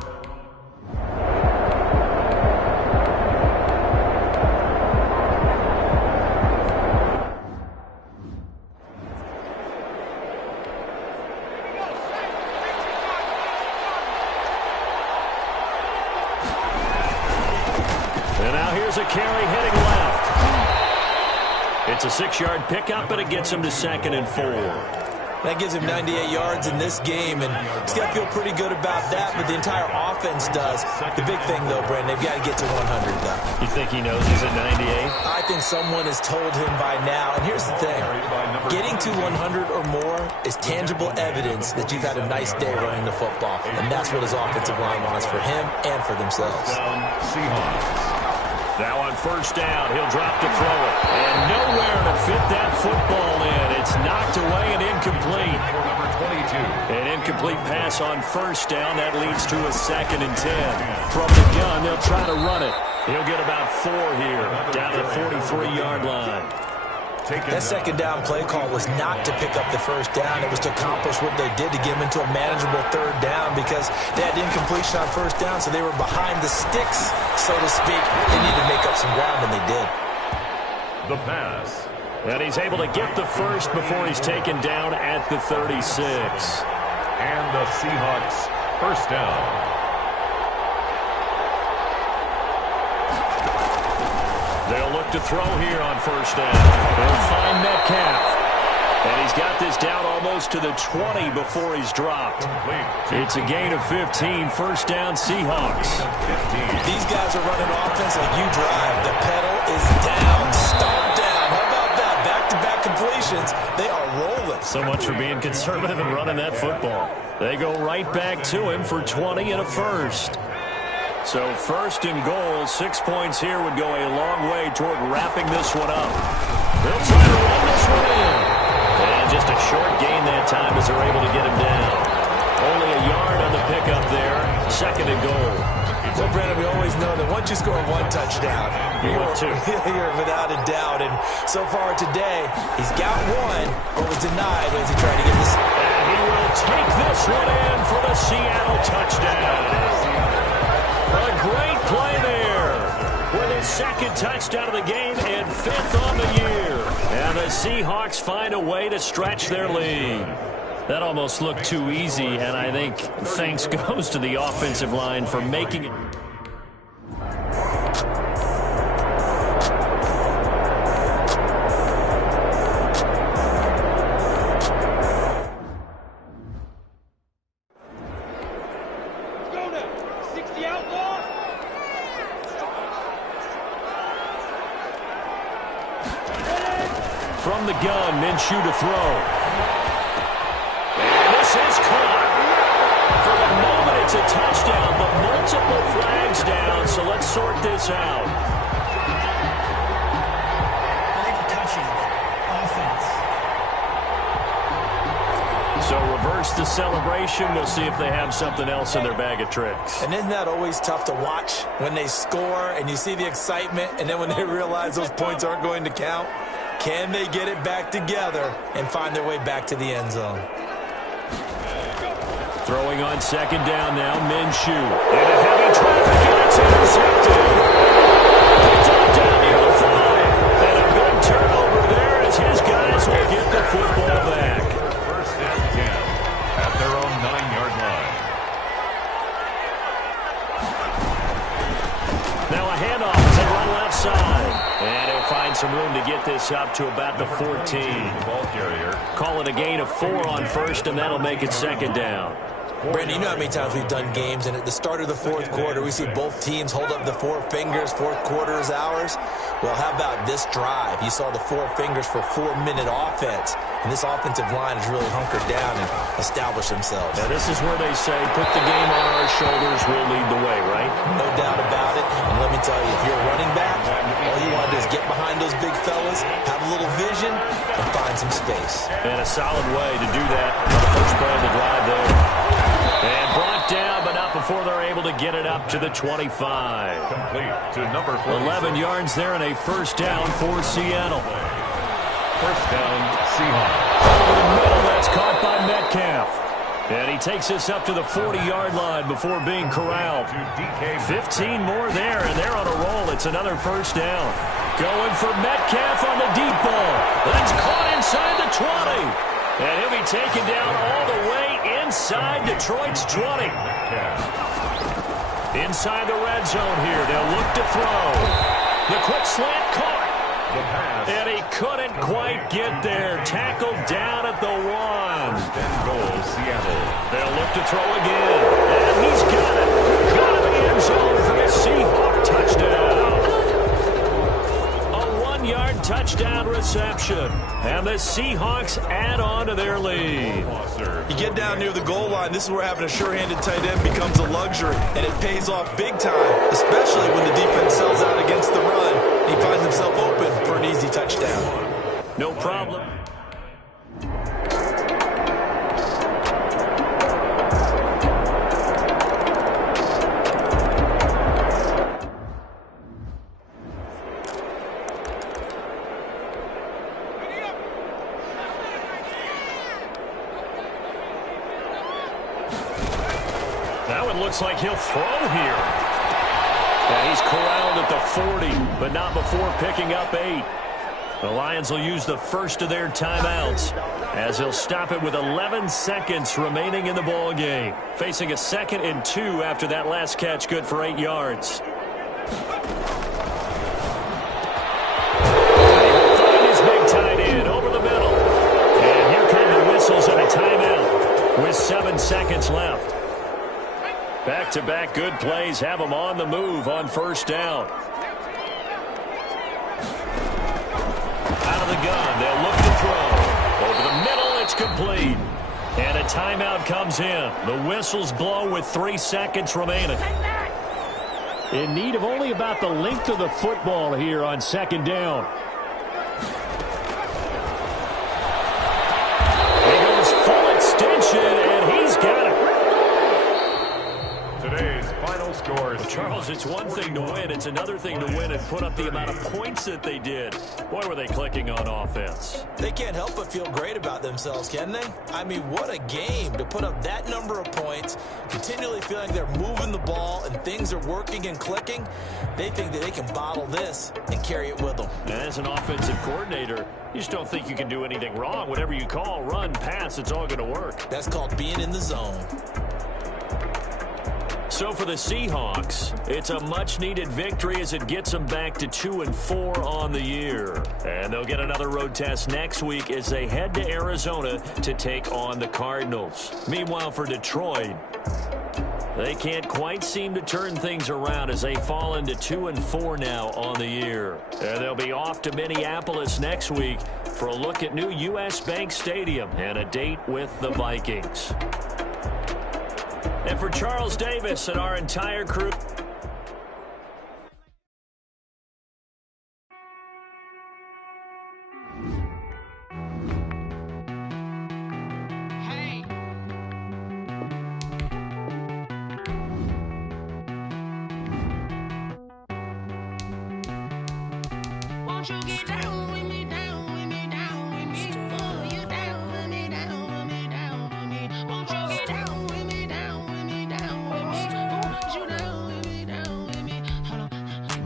A carry heading left. It's a 6-yard pickup, but it gets him to 2nd and 4. That gives him 98 yards in this game, and he's got to feel pretty good about that, but the entire offense does. The big thing, though, Brandon, they've got to get to 100, though. You think he knows he's at 98? I think someone has told him by now, and here's the thing. Getting to 100 or more is tangible evidence that you've had a nice day running the football, and that's what his offensive line wants for him and for themselves. Now on 1st down, he'll drop to throw it. And nowhere to fit that football in. It's knocked away and incomplete. An incomplete pass on 1st down. That leads to a 2nd and 10. From the gun, they'll try to run it. He'll get about 4 here, down to the 43-yard line. That 2nd down play call was not to pick up the 1st down. It was to accomplish what they did to get them into a manageable 3rd down because they had incompletion on 1st down, so they were behind the sticks, so to speak. They needed to make up some ground, and they did. The pass. And he's able to get the 1st before he's taken down at the 36. And the Seahawks 1st down. They'll look to throw here on 1st down. They'll find Metcalf. And he's got this down almost to the 20 before he's dropped. It's a gain of 15. 1st down, Seahawks. These guys are running offense like you drive. The pedal is down. Stop down. How about that? Back-to-back completions. They are rolling. So much for being conservative and running that football. They go right back to him for 20 and a 1st. So 1st and goal, 6 points here would go a long way toward wrapping this one up. They'll try to run this one in. And just a short gain that time as they're able to get him down. Only a yard on the pickup there, 2nd and goal. Well, Brandon, we always know that once you score 1 touchdown, you're without a doubt. And so far today, he's got 1, but was denied as he tried to get this. And he will take this one in for the Seattle touchdown. A great play there with his 2nd touchdown of the game and 5th on the year. And the Seahawks find a way to stretch their lead. That almost looked too easy, and I think thanks goes to the offensive line for making it. From the gun, Minshew to throw. And this is caught. For the moment, it's a touchdown, but multiple flags down, so let's sort this out. Touching offense. So reverse the celebration. We'll see if they have something else in their bag of tricks. And isn't that always tough to watch when they score and you see the excitement, and then when they realize those points aren't going to count? Can they get it back together and find their way back to the end zone? Throwing on 2nd down now, Minshew. Into heavy traffic, and it's intercepted. Picked up down near the 5. And a good turnover there as his guys will get the football back. 1st and 10 at their own 9-yard line. Now a handoff as they run left side. And he'll find some room to get this up to about the 14. Ball carrier. Call it a gain of 4 on 1st, and that'll make it 2nd down. Brandon, you know how many times we've done games, and at the start of the 4th quarter, we see both teams hold up the 4 fingers, 4th quarter is ours. Well, how about this drive? You saw the 4 fingers for 4-minute offense. and this offensive line has really hunkered down and established themselves. Now, this is where they say, put the game on our shoulders, we'll lead the way, right? No doubt about it. And let me tell you, if you're a running back, all you want to do is get behind those big fellas, have a little vision, and find some space. And a solid way to do that on the first play of the drive there. And brought down, but not before they're able to get it up to the 25. Complete to number 4. 11 yards there and a first down for Seattle. First down, Seahawks. Over the middle, that's caught by Metcalf. And he takes us up to the 40-yard line before being corralled. 15 more there, and they're on a roll. It's another first down. Going for Metcalf on the deep ball. That's caught inside the 20. And he'll be taken down all the way inside Detroit's 20. Inside the red zone here. They'll look to throw. The quick slant caught. And he couldn't quite get there. Tackled down at the 1. Goal, Seattle. They'll look to throw again. And he's got it. Caught in the end zone for the Seahawks touchdown. A 1-yard touchdown reception. And the Seahawks add on to their lead. You get down near the goal line, this is where having a sure-handed tight end becomes a luxury, and it pays off big time, especially when the defense sells out against the run. He finds himself open for an easy touchdown. No problem. Looks like he'll throw here. And he's corralled at the 40, but not before picking up 8. The Lions will use the first of their timeouts as he'll stop it with 11 seconds remaining in the ball game. Facing a 2nd and 2 after that last catch, good for 8 yards. He'll find his big tight end over the middle. And here come the whistles and a timeout with 7 seconds left. Back-to-back good plays have them on the move on first down. Out of the gun, they'll look to throw. Over the middle, it's complete. And a timeout comes in. The whistles blow with 3 seconds remaining. In need of only about the length of the football here on 2nd down. He goes full extension, and he's got it. Today's final scores. Charles, it's one thing to win. It's another thing to win and put up the amount of points that they did. Boy, were they clicking on offense. They can't help but feel great about themselves, can they? I mean, what a game to put up that number of points, continually feeling they're moving the ball and things are working and clicking. They think that they can bottle this and carry it with them. And as an offensive coordinator, you just don't think you can do anything wrong. Whatever you call, run, pass, it's all going to work. That's called being in the zone. So for the Seahawks, it's a much-needed victory as it gets them back to 2-4 on the year. And they'll get another road test next week as they head to Arizona to take on the Cardinals. Meanwhile, for Detroit, they can't quite seem to turn things around as they fall into 2-4 now on the year. And they'll be off to Minneapolis next week for a look at new U.S. Bank Stadium and a date with the Vikings. And for Charles Davis and our entire crew. Won't you get down with me, down with me, down with me? Oh, you down with me, down with me, down with me. Won't you get down with me, down with me, down with me? Oh, you down with me, down with me? Hold on.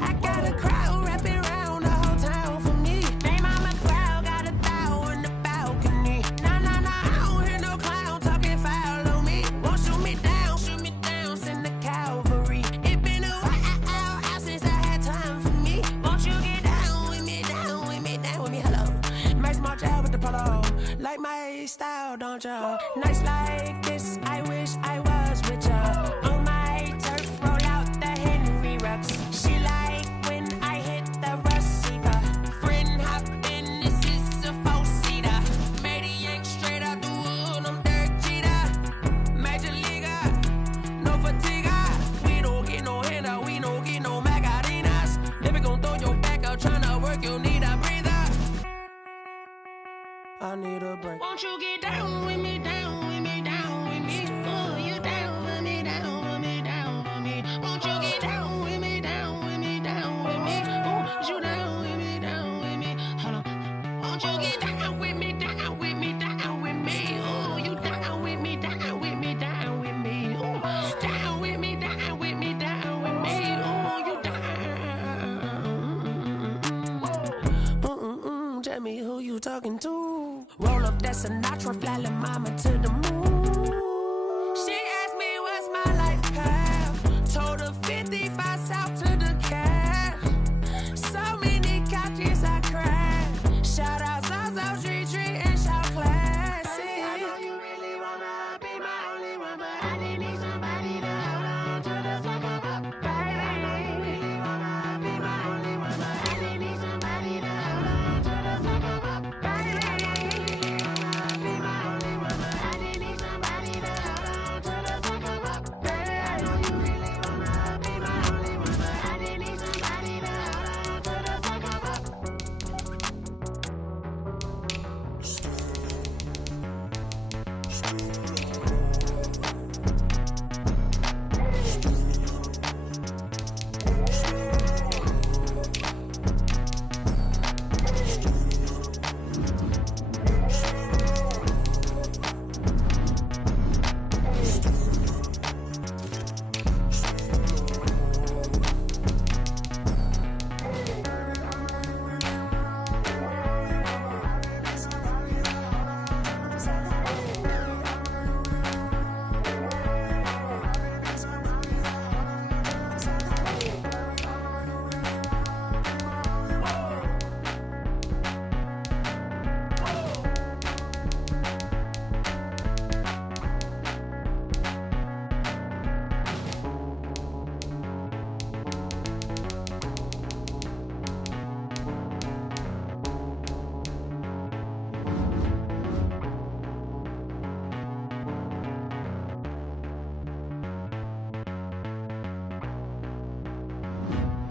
I got a crowd wrapping around the whole town for me. Name on my crowd, got a thou in the balcony. Nah, nah, nah, I don't hear no clown talking foul on me. Won't shoot me down, send the cavalry. It been a while since I had time for me. Won't you get down with me, down with me, down with me? Hello. Max March out with the polo. Like my style, don't ya? Nights like this, I wish I was with ya. On my turf, roll out the Henry Rux. She like when I hit the receiver. Friend hop in, this is a 4-seater. Made I need a break. Won't you get down with me, down with me, down with me? Oh, you down with me, down with me, down with me. Won't you get down with me, down with me, down with me? Oh, you down with me, down with me? Hold on. Won't you get down with me, down with me, down with me? Oh, you down with me, down with me, down with me? Oh, down with me, down with me, down with me? Oh, you down. Tell me who you talking to. Roll up that Sinatra, fly la mama to the moon. She asked me what's my life path. Told her 55 south to the cab. So many couches I cried. Shout out Zazo, Tree and shout classy. I know you really wanna be my only one, but I didn't need somebody to hold on to the second up, baby. I know you really wanna be my only one, but I didn't need somebody to hold on to the second up, baby. I know you really wanna be my only one, but I didn't need somebody to hold on to the second up, baby. I know you really wanna be my only one, but I didn't need somebody to hold on to the second up.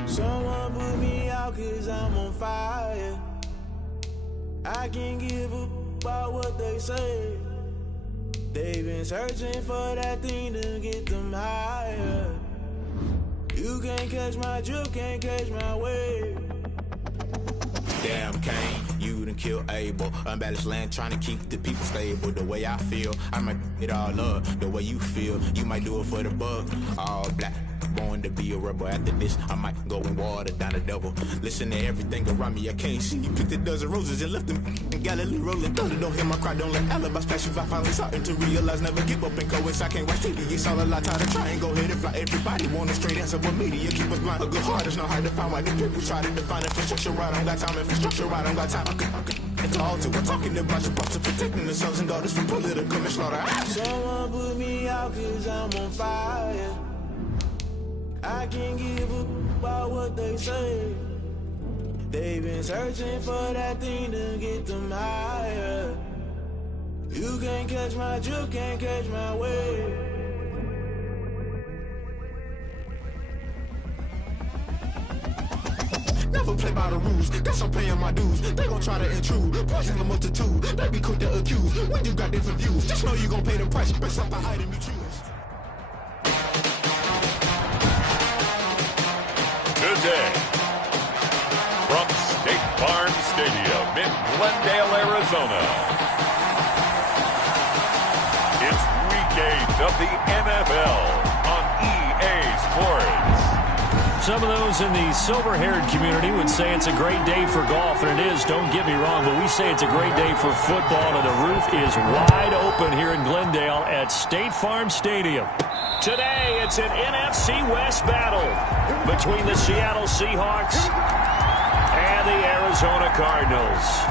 Someone put me out 'cause I'm on fire. I can't give a about what they say. They've been searching for that thing to get them higher. You can't catch my drift, can't catch my wave. Damn Kane, you done killed Abel. Unbalanced land, trying to keep the people stable. The way I feel, I might it all up. The way you feel, you might do it for the bug. All black, born to be a rebel. After this, I might go and water down the devil. Listen to everything around me, I can't see. You picked a dozen roses and left them in Galilee rolling thunder. Don't hear my cry, don't let alibis pass you. I finally starting to realize, never give up and coincide. I can't watch TV, it's all a lot. Tired of trying, go ahead and fly. Everybody want a straight answer, but media keep us blind. A good heart is not hard to find. Why the people try to define infrastructure right? I don't got time, infrastructure right? I don't got time. It's all to we're talking about your parts of protecting the sons and daughters from political manslaughter. Someone put me out 'cause I'm on fire. I can't give a about what they say. They've been searching for that thing to get them higher. You can't catch my drift, can't catch my wave. Never play by the rules, guess I'm paying my dues. They gon' try to intrude, poison the multitude. They be quick to accuse, when you got different views. Just know you gon' pay the price, based off the item you choose. Good day. From State Farm Stadium in Glendale, Arizona. It's Week 8 of the NFL on EA Sports. Some of those in the silver-haired community would say it's a great day for golf, and it is, don't get me wrong, but we say it's a great day for football, and the roof is wide open here in Glendale at State Farm Stadium. Today, it's an NFC West battle between the Seattle Seahawks and the Arizona Cardinals.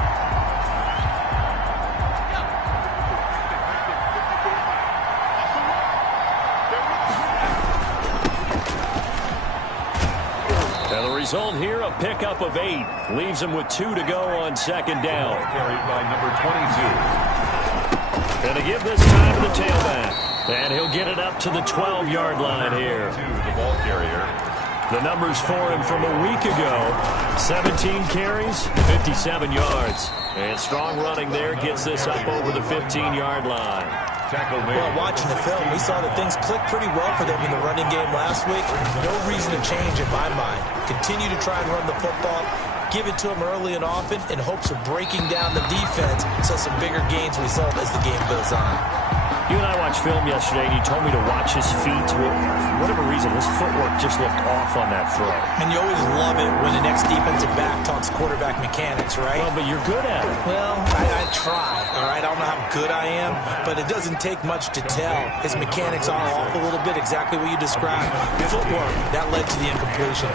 Now the result here, a pickup of 8. Leaves him with 2 to go on second down. Carried by number 22. Going to give this time to the tailback. And he'll get it up to the 12-yard line here. The ball carrier. The numbers for him from a week ago: 17 carries, 57 yards. And strong running there gets this up over the 15-yard line. Well, watching the film, we saw that things clicked pretty well for them in the running game last week. No reason to change in my mind. Continue to try and run the football, give it to them early and often in hopes of breaking down the defense so some bigger gains result as the game goes on. You and I watched film yesterday, and you told me to watch his feet. For whatever reason, his footwork just looked off on that throw. And you always love it when the next defensive back talks quarterback mechanics, right? Well, but you're good at it. Well, I try, all right? I don't know how good I am, but it doesn't take much to tell. His mechanics are off a little bit, exactly what you described. Footwork, that led to the incompletion.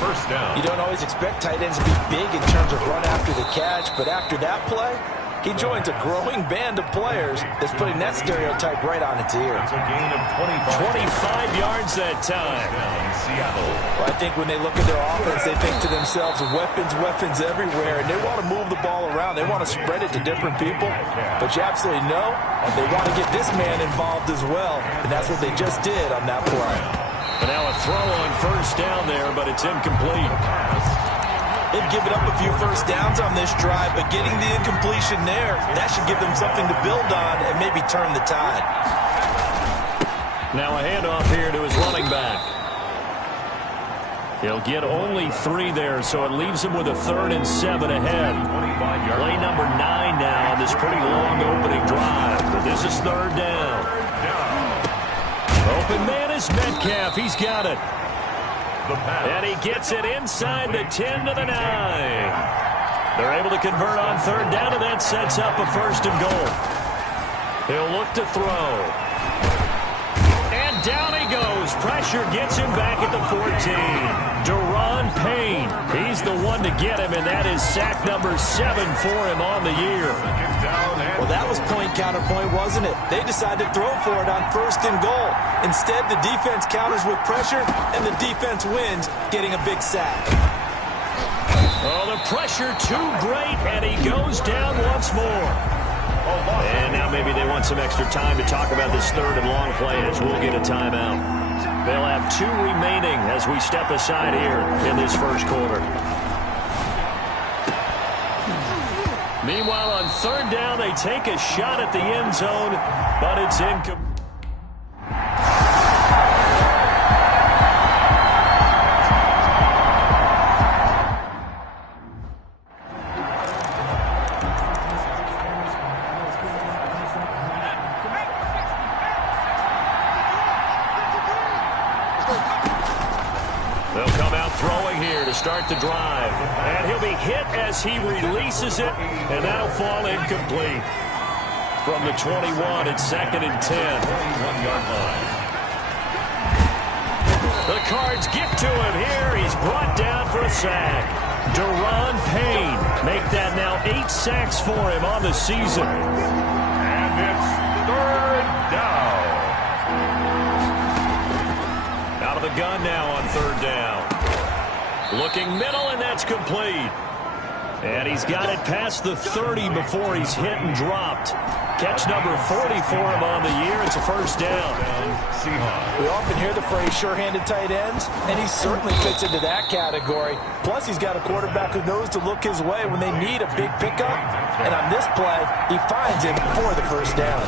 First down. You don't always expect tight ends to be big in terms of run after the catch, but after that play, he joins a growing band of players that's putting that stereotype right on its ear. It's a gain of 25 yards that time. Seattle. Well, I think when they look at their offense, they think to themselves, weapons everywhere, and they want to move the ball around. They want to spread it to different people. But you absolutely know they want to get this man involved as well, and that's what they just did on that play. And now a throw on first down there, but it's incomplete. They've given up a few first downs on this drive, but getting the incompletion there, that should give them something to build on and maybe turn the tide. Now a handoff here to his running back. He'll get only 3 there, so it leaves him with a 3rd and 7 ahead. Play number 9 now on this pretty long opening drive, but this is 3rd down. Open man is Metcalf. He's got it. And he gets it inside the 10 to the 9. They're able to convert on 3rd down, and that sets up a 1st and goal. He'll look to throw. And down he goes. Pressure gets him back at the 14. Deron Payne. He's the one to get him, and that is sack number 7 for him on the year. Well, that was point counterpoint, wasn't it? They decided to throw for it on 1st and goal. Instead, the defense counters with pressure, and the defense wins, getting a big sack. Oh, the pressure too great, and he goes down once more. And now maybe they want some extra time to talk about this 3rd and long play as we'll get a timeout. They'll have 2 remaining as we step aside here in this first quarter. Meanwhile, on 3rd down, they take a shot at the end zone, but it's incomplete. They'll come out throwing here to start the drive. And he'll be hit as he releases it, and that'll fall incomplete. From the 21, it's 2nd and 10. 21-yard line. The Cards get to him here. He's brought down for a sack. Deron Payne make that now 8 sacks for him on the season. And it's 3rd down. Out of the gun now on 3rd down. Looking middle, and that's complete. And he's got it past the 30 before he's hit and dropped. Catch number 40 for him on the year. It's a 1st down. We often hear the phrase sure-handed tight ends, and he certainly fits into that category. Plus, he's got a quarterback who knows to look his way when they need a big pickup. And on this play, he finds him for the 1st down.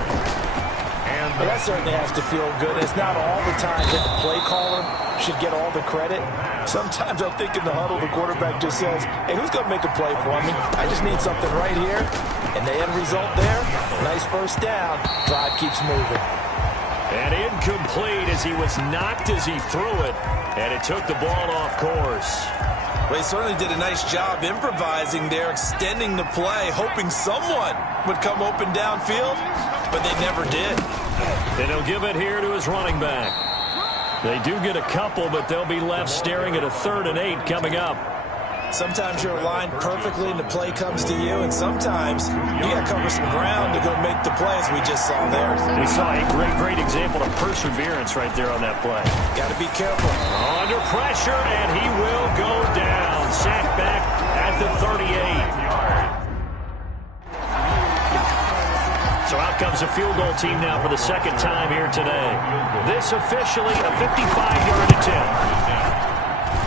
But that certainly has to feel good. It's not all the time that the play caller should get all the credit. Sometimes I think in the huddle, the quarterback just says, hey, who's going to make a play for me? I just need something right here. And the end result there, nice 1st down. Drive keeps moving. And incomplete as he was knocked as he threw it. And it took the ball off course. Well, he certainly did a nice job improvising there, extending the play, hoping someone would come open downfield, but they never did. And he'll give it here to his running back. They do get a couple, but they'll be left staring at a 3rd and 8 coming up. Sometimes you're aligned perfectly and the play comes to you, and sometimes you got to cover some ground to go make the play, as we just saw there. We saw a great example of perseverance right there on that play. Got to be careful. Under pressure, and he will go down. Sacked back at the 38. So out comes the field goal team now for the second time here today. This officially a 55-yard attempt.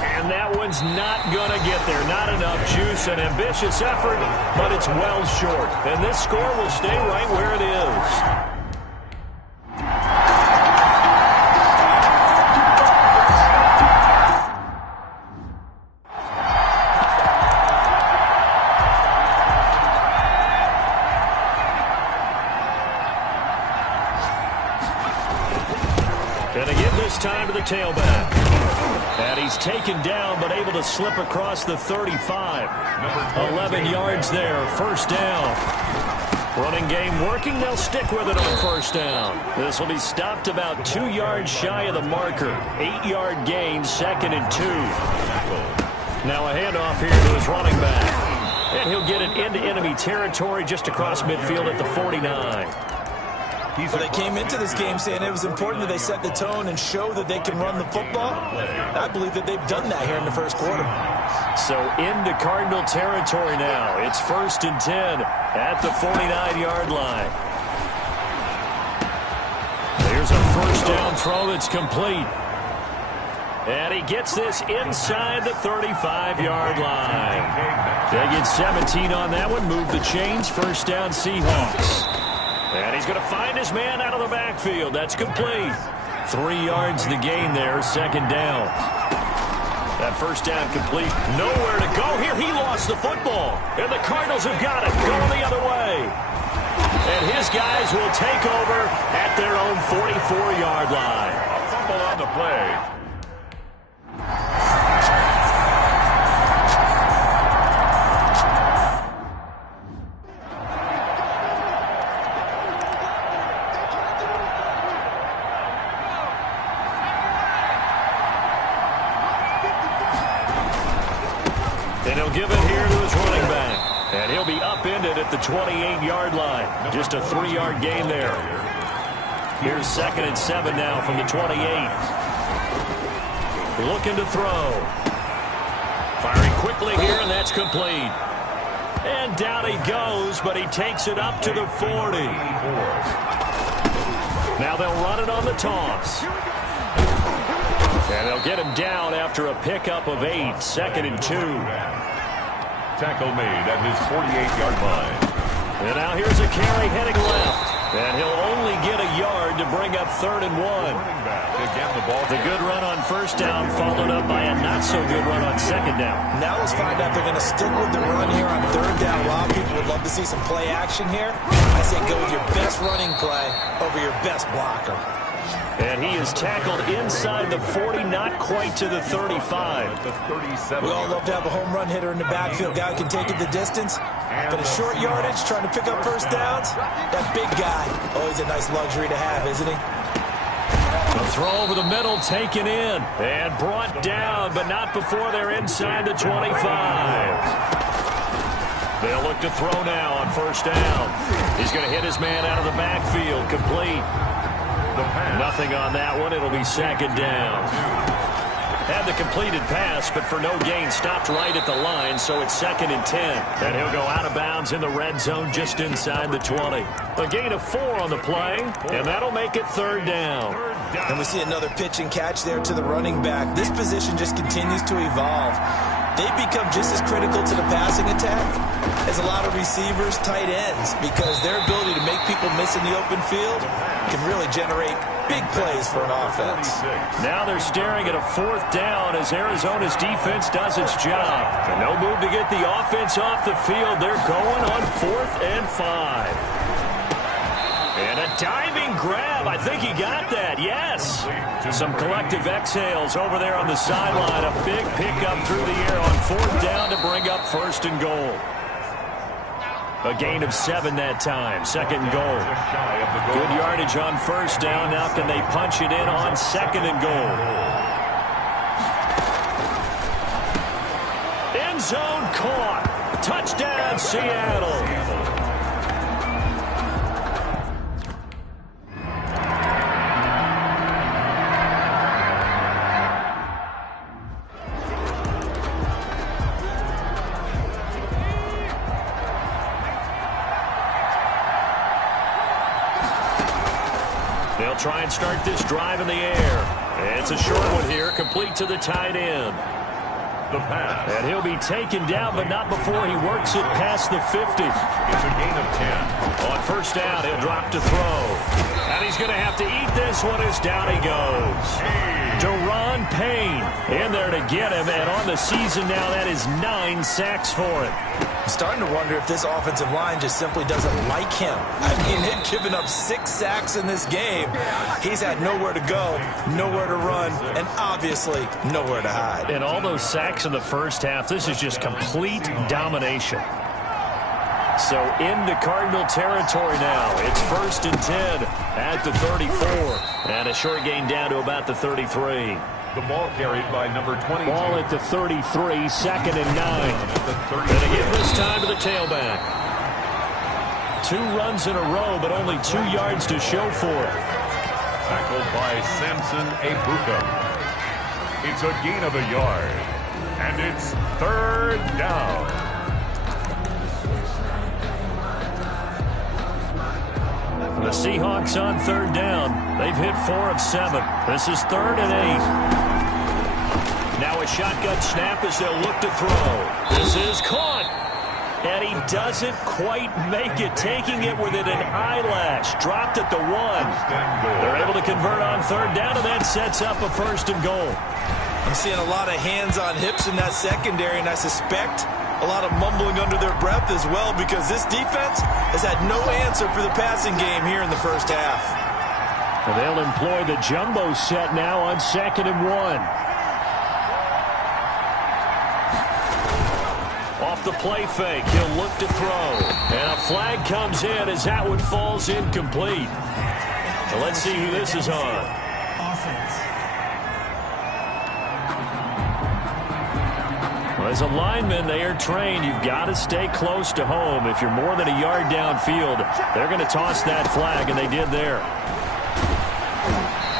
And that one's not going to get there. Not enough juice. An ambitious effort, but it's well short. And this score will stay right where it is. And again this time to the tailback. And he's taken down but able to slip across the 35. 11 yards there, first down. Running game working, they'll stick with it on first down. This will be stopped about 2 yards shy of the marker. 8-yard gain, 2nd and 2. Now a handoff here to his running back. And he'll get it into enemy territory just across midfield at the 49. Well, they came into this game saying it was important that they set the tone and show that they can run the football. I believe that they've done that here in the first quarter. So into Cardinal territory now. It's 1st and 10 at the 49-yard line. Here's a first down throw that's complete. And he gets this inside the 35-yard line. They get 17 on that one. Move the chains. First down Seahawks. And he's going to find his man out of the backfield. That's complete. 3 yards the gain there, 2nd down. That first down complete. Nowhere to go here. He lost the football. And the Cardinals have got it. Going the other way. And his guys will take over at their own 44-yard line. A fumble on the play. And he'll give it here to his running back. And he'll be upended at the 28-yard line. Just a 3-yard gain there. Here's 2nd and 7 now from the 28. Looking to throw. Firing quickly here, and that's complete. And down he goes, but he takes it up to the 40. Now they'll run it on the toss. And they'll get him down after a pickup of 8. 2nd and 2. Tackle made at his 48-yard line. And now here's a carry heading left. And he'll only get a yard to bring up 3rd and 1. Again, the good run on first down followed up by a not-so-good run on 2nd down. Now let's find out if they're going to stick with the run here on 3rd down. A lot of people would love to see some play action here. I say go with your best running play over your best blocker. And he is tackled inside the 40, not quite to the 35. We all love to have a home run hitter in the backfield. Guy can take it the distance. But a short yardage, trying to pick up first downs, that big guy, always a nice luxury to have, isn't he? The throw over the middle, taken in, and brought down, but not before they're inside the 25. They'll look to throw now on first down. He's going to hit his man out of the backfield, complete. Nothing on that one. It'll be 2nd down. Had the completed pass, but for no gain, stopped right at the line, so it's 2nd and 10. And he'll go out of bounds in the red zone just inside the 20. A gain of 4 on the play, and that'll make it 3rd down. And we see another pitch and catch there to the running back. This position just continues to evolve. They become just as critical to the passing attack as a lot of receivers, tight ends, because their ability to make people miss in the open field can really generate big plays for an offense. Now they're staring at a 4th down as Arizona's defense does its job. No move to get the offense off the field. They're going on 4th and 5. And a diving grab. I think he got that. Yes. Some collective exhales over there on the sideline. A big pickup through the air on 4th down to bring up 1st and goal. A gain of 7 that time. 2nd and goal. Good yardage on first down. Now can they punch it in on 2nd and goal? End zone caught. Touchdown, Seattle. They'll try and start this drive in the air. It's a short one here, complete to the tight end. The pass. And he'll be taken down, but not before he works it past the 50. It's a gain of 10. On first down, he'll drop to throw. And he's going to have to eat this one as down he goes. Deron Payne in there to get him, and on the season now, that is 9 sacks for him. I'm starting to wonder if this offensive line just simply doesn't like him. I mean, they've given up 6 sacks in this game. He's had nowhere to go, nowhere to run, and obviously nowhere to hide. And all those sacks in the first half, this is just complete domination. So into Cardinal territory now. It's 1st and 10 at the 34. And a short gain down to about the 33. The ball carried by number 22. Ball at the 33, 2nd and 9. And again this time to the tailback. 2 runs in a row, but only 2 yards to show for it. Tackled by Samson Ebuka. It's a gain of a yard. And it's 3rd down. The Seahawks on 3rd down. They've hit 4 of 7. This is 3rd and 8. Now a shotgun snap as they'll look to throw. This is caught. And he doesn't quite make it, taking it within an eyelash. Dropped at the 1. They're able to convert on 3rd down, and that sets up a 1st and goal. I'm seeing a lot of hands on hips in that secondary, and I suspect a lot of mumbling under their breath as well, because this defense has had no answer for the passing game here in the first half. And they'll employ the jumbo set now on 2nd and 1. Off the play fake, he'll look to throw. And a flag comes in as that one falls incomplete. So let's see who this is on. Offense. Well, as a lineman, they are trained. You've got to stay close to home. If you're more than a yard downfield, they're going to toss that flag, and they did there.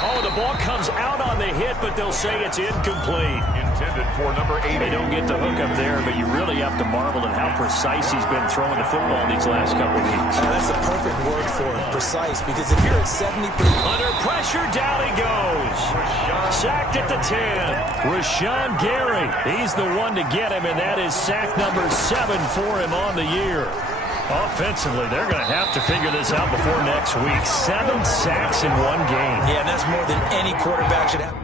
Oh, the ball comes out on the hit, but they'll say it's incomplete. Intended for number 80. They don't get the hook up there, but you really have to marvel at how precise he's been throwing the football these last couple of weeks. That's the perfect word for it, precise, because if you're at 70%... Under pressure, down he goes. Sacked at the 10. Rashawn Gary, he's the one to get him, and that is sack number 7 for him on the year. Offensively, they're going to have to figure this out before next week. 7 sacks in one game. Yeah, and that's more than any quarterback should have.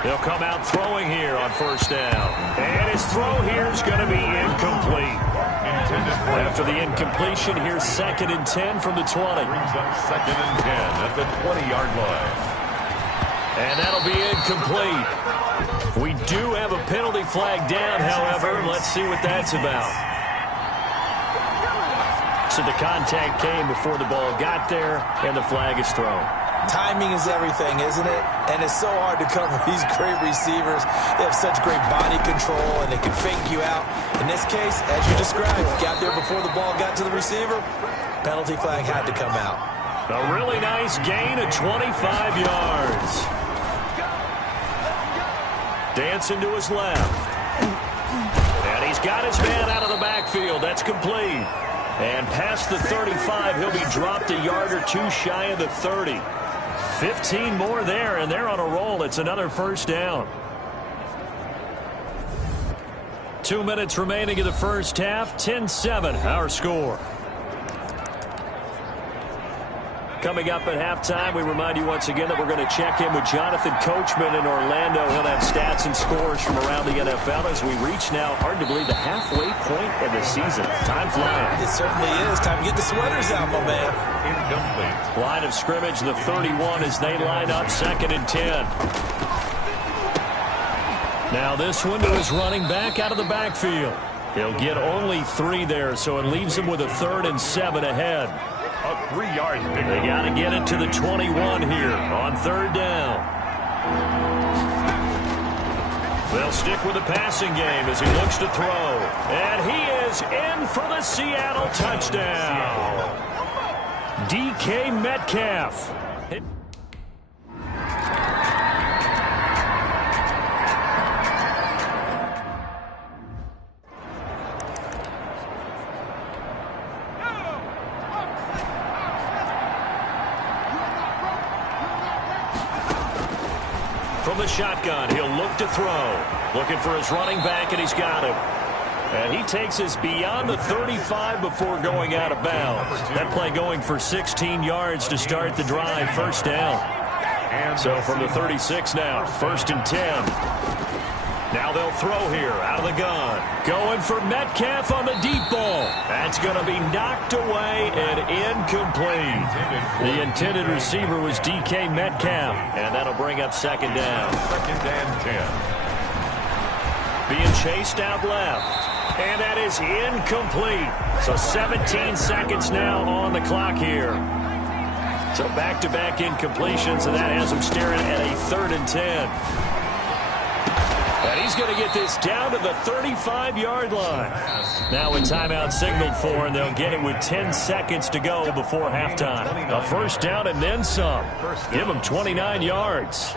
He'll come out throwing here on 1st down. And his throw here is going to be incomplete. After the incompletion, here's 2nd and 10 from the 20. Brings up 2nd and 10 at the 20-yard line. And that'll be incomplete. We do have a penalty flag down, however. Let's see what that's about. So the contact came before the ball got there, and the flag is thrown. Timing is everything, isn't it? And it's so hard to cover these great receivers. They have such great body control, and they can fake you out. In this case, as you described, got there before the ball got to the receiver. Penalty flag had to come out. A really nice gain of 25 yards. Dancing to his left. And he's got his man out of the backfield. That's complete. And past the 35, he'll be dropped a yard or 2 shy of the 30. 15 more there, and they're on a roll. It's another 1st down. 2 minutes remaining in the first half. 10-7, our score. Coming up at halftime, we remind you once again that we're going to check in with Jonathan Coachman in Orlando. He'll have stats and scores from around the NFL as we reach now, hard to believe, the halfway point of the season. Time flying. It certainly is. Time to get the sweaters out, my man. Incomplete. Line of scrimmage, the 31 as they line up 2nd and 10. Now this one to his running back out of the backfield. He'll get only 3 there, so it leaves him with a 3rd and 7 ahead. A 3-yard pickup. They got to get it to the 21 here on 3rd down. They'll stick with the passing game as he looks to throw. And he is in for the Seattle touchdown. DK Metcalf. From the shotgun, he'll look to throw. Looking for his running back, and he's got him. And he takes us beyond the 35 before going out of bounds. That play going for 16 yards to start the drive, first down. So from the 36 now, 1st and 10. Now they'll throw here out of the gun. Going for Metcalf on the deep ball. That's going to be knocked away and incomplete. The intended receiver was DK Metcalf, and that'll bring up 2nd down. 2nd and 10. Being chased out left. And that is incomplete. So 17 seconds now on the clock here. So back-to-back incompletions, and that has him staring at a 3rd and 10. And he's going to get this down to the 35-yard line. Now a timeout signaled for, and they'll get it with 10 seconds to go before halftime. A 1st down and then some. Give him 29 yards.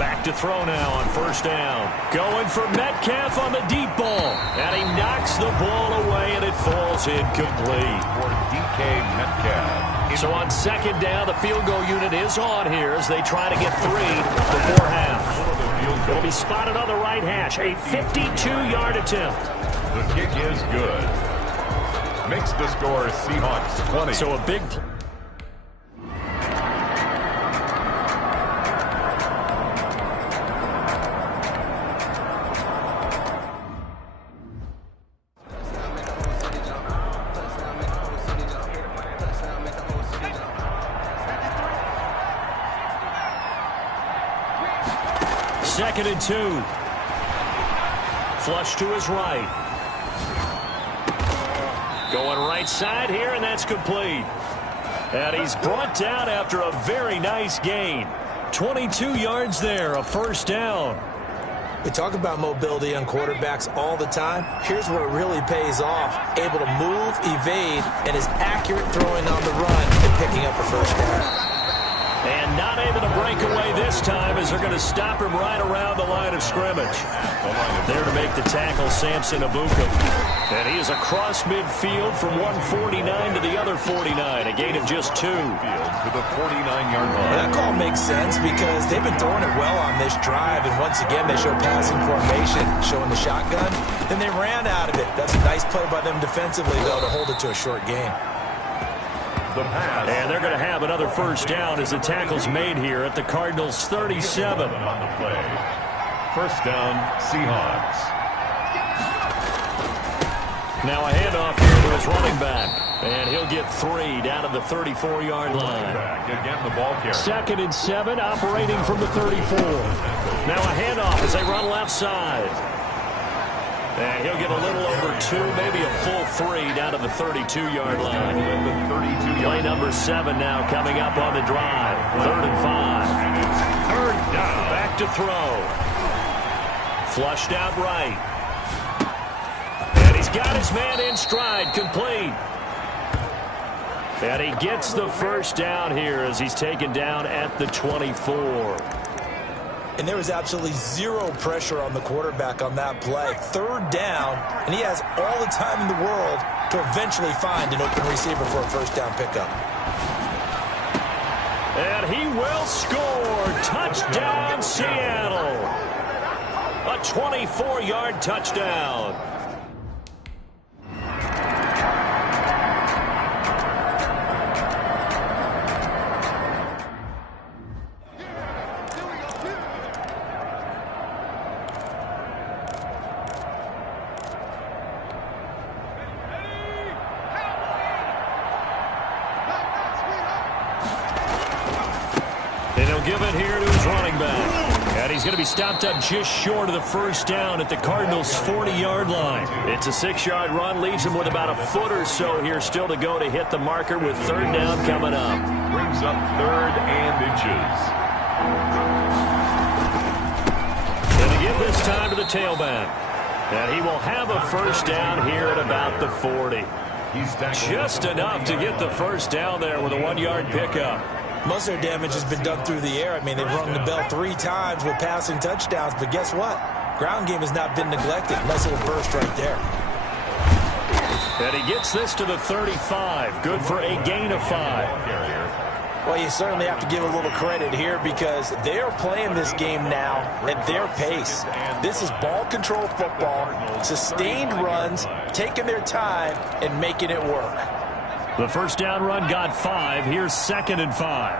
Back to throw now on 1st down. Going for Metcalf on the deep ball. And he knocks the ball away, and it falls incomplete. For DK Metcalf. So on 2nd down, the field goal unit is on here as they try to get 3 before half. It'll be spotted on the right hash. A 52-yard attempt. The kick is good. Makes the score Seahawks 20. So a big... Second and 2. Flush to his right. Going right side here, and that's complete. And he's brought down after a very nice gain. 22 yards there, a 1st down. We talk about mobility on quarterbacks all the time. Here's where it really pays off. Able to move, evade, and is accurate throwing on the run and picking up a 1st down. And not able to break away this time as they're going to stop him right around the line of scrimmage. There to make the tackle, Samson Abuka. And he is across midfield from 149 to the other 49, a gain of just 2. To the 49-yard line. That call makes sense because they've been throwing it well on this drive, and once again they show passing formation, showing the shotgun. Then they ran out of it. That's a nice play by them defensively, though, to hold it to a short gain. The pass. And they're going to have another 1st down as the tackle's made here at the Cardinals' 37. On the play. 1st down, Seahawks. Now a handoff here to his running back. And he'll get 3 down to the 34-yard line. Again, the ball carrier. 2nd and 7, operating from the 34. Now a handoff as they run left side. And he'll get a little over 2, maybe a full 3 down to the 32-yard line. Play number 7 now coming up on the drive. 3rd and 5. 3rd down. Back to throw. Flushed out right. And he's got his man in stride, complete. And he gets the 1st down here as he's taken down at the 24. And there was absolutely zero pressure on the quarterback on that play. 3rd down, and he has all the time in the world to eventually find an open receiver for a 1st down pickup. And he will score. Touchdown, Seattle. A 24-yard touchdown. And he'll give it here to his running back. And he's going to be stopped up just short of the first down at the Cardinals' 40-yard line. It's a 6-yard run, leaves him with about a foot or so here still to go to hit the marker with third down coming up. Brings up 3rd and inches. And to give this time to the tailback. And he will have a first down here at about the 40. Just enough to get the first down there with a 1-yard pickup. Most of their damage has been done through the air. I mean, they've rung the bell 3 times with passing touchdowns, but guess what? Ground game has not been neglected. Nice little burst right there. And he gets this to the 35. Good for a gain of 5. Well, you certainly have to give a little credit here because they're playing this game now at their pace. This is ball control football, sustained runs, taking their time and making it work. The first down run got 5. Here's 2nd and 5.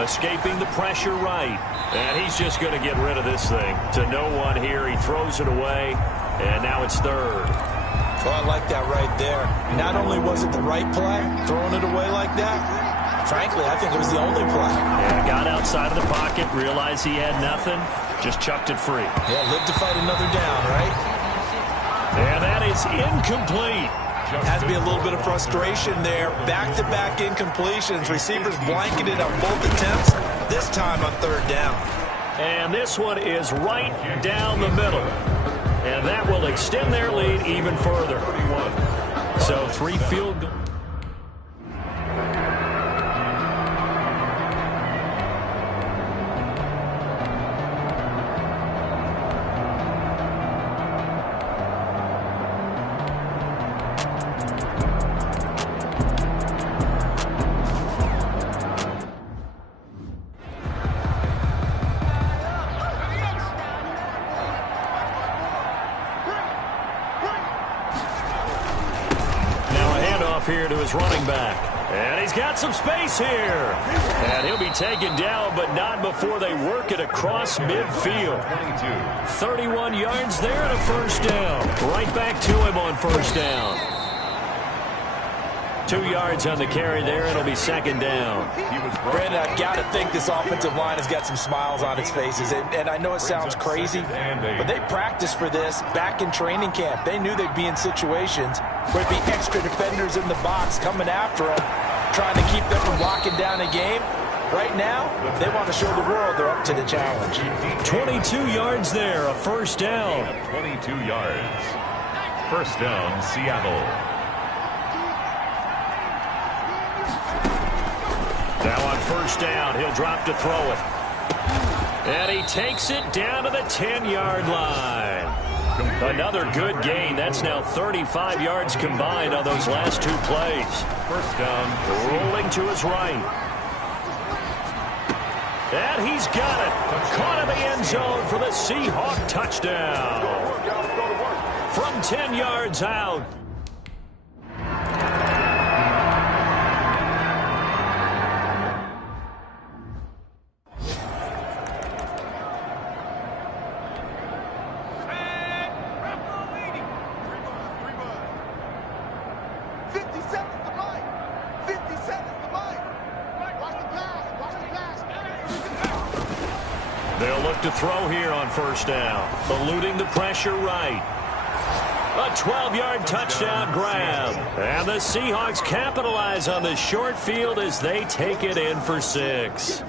Escaping the pressure right. And he's just going to get rid of this thing. To no one here. He throws it away. And now it's 3rd. Well, I like that right there. Not only was it the right play, throwing it away like that, frankly, I think it was the only play. Yeah, got outside of the pocket, realized he had nothing, just chucked it free. Yeah, live to fight another down, right? And that is incomplete. Has to be a little bit of frustration there. Back-to-back incompletions. Receivers blanketed on both attempts, this time on 3rd down. And this one is right down the middle. And that will extend their lead even further. So 3 field goals. Here to his running back. And he's got some space here. And he'll be taken down, but not before they work it across midfield. 31 yards there and a first down. Right back to him on first down. 2 yards on the carry there. It'll be 2nd down. Brandon, I've got to think this offensive line has got some smiles on its faces. And I know it sounds crazy, but they practiced for this back in training camp. They knew they'd be in situations where it'd be extra defenders in the box coming after them, trying to keep them from locking down a game. Right now, they want to show the world they're up to the challenge. 22 yards there, a first down. 22 yards. First down, Seattle. Now on first down, he'll drop to throw it. And he takes it down to the 10-yard line. Another good gain. That's now 35 yards combined on those last 2 plays. First down, rolling to his right. And he's got it. Caught in the end zone for the Seahawk touchdown. From 10 yards out. They'll look to throw here on first down. Eluding the pressure right. A 12-yard touchdown grab. And the Seahawks capitalize on the short field as they take it in for 6.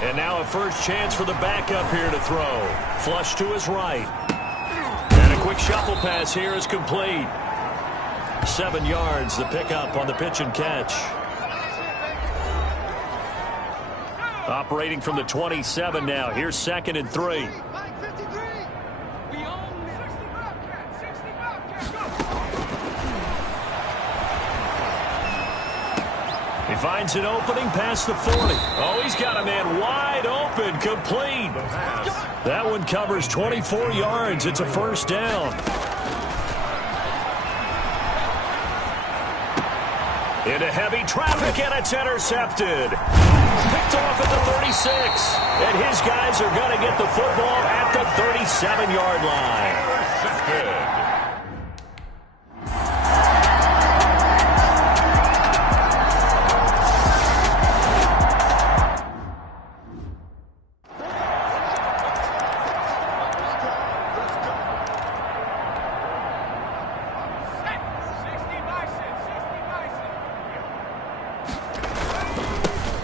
And now a first chance for the backup here to throw. Flush to his right. And a quick shuffle pass here is complete. 7 yards, the pickup on the pitch and catch. Operating from the 27 now. Here's 2nd and 3. He finds an opening past the 40. Oh, he's got a man wide open, complete. That one covers 24 yards. It's a first down. Into heavy traffic, and it's intercepted. Picked off at the 36. And his guys are going to get the football at the 37-yard line. Intercepted.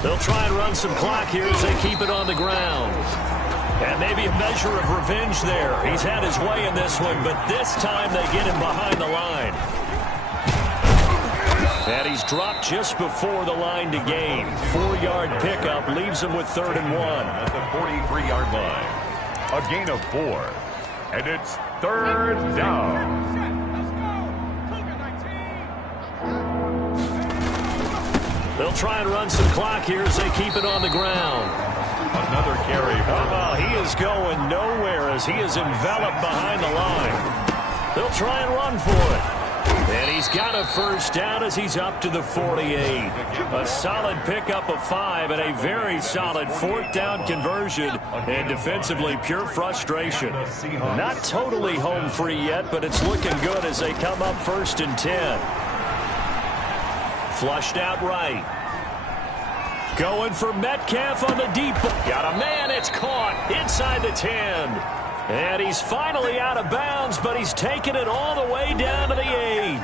They'll try and run some clock here as they keep it on the ground. And maybe a measure of revenge there. He's had his way in this one, but this time they get him behind the line. And he's dropped just before the line to gain. 4-yard pickup leaves him with 3rd and 1. At the 43-yard line. A gain of 4. And it's 3rd down. They'll try and run some clock here as they keep it on the ground. Another carry. Oh, he is going nowhere as he is enveloped behind the line. They'll try and run for it. And he's got a first down as he's up to the 48. A solid pickup of 5 and a very solid 4th down conversion. And defensively, pure frustration. Not totally home free yet, but it's looking good as they come up 1st and 10. Flushed out right. Going for Metcalf on the deep. Got a man. It's caught inside the 10. And he's finally out of bounds, but he's taken it all the way down to the 8.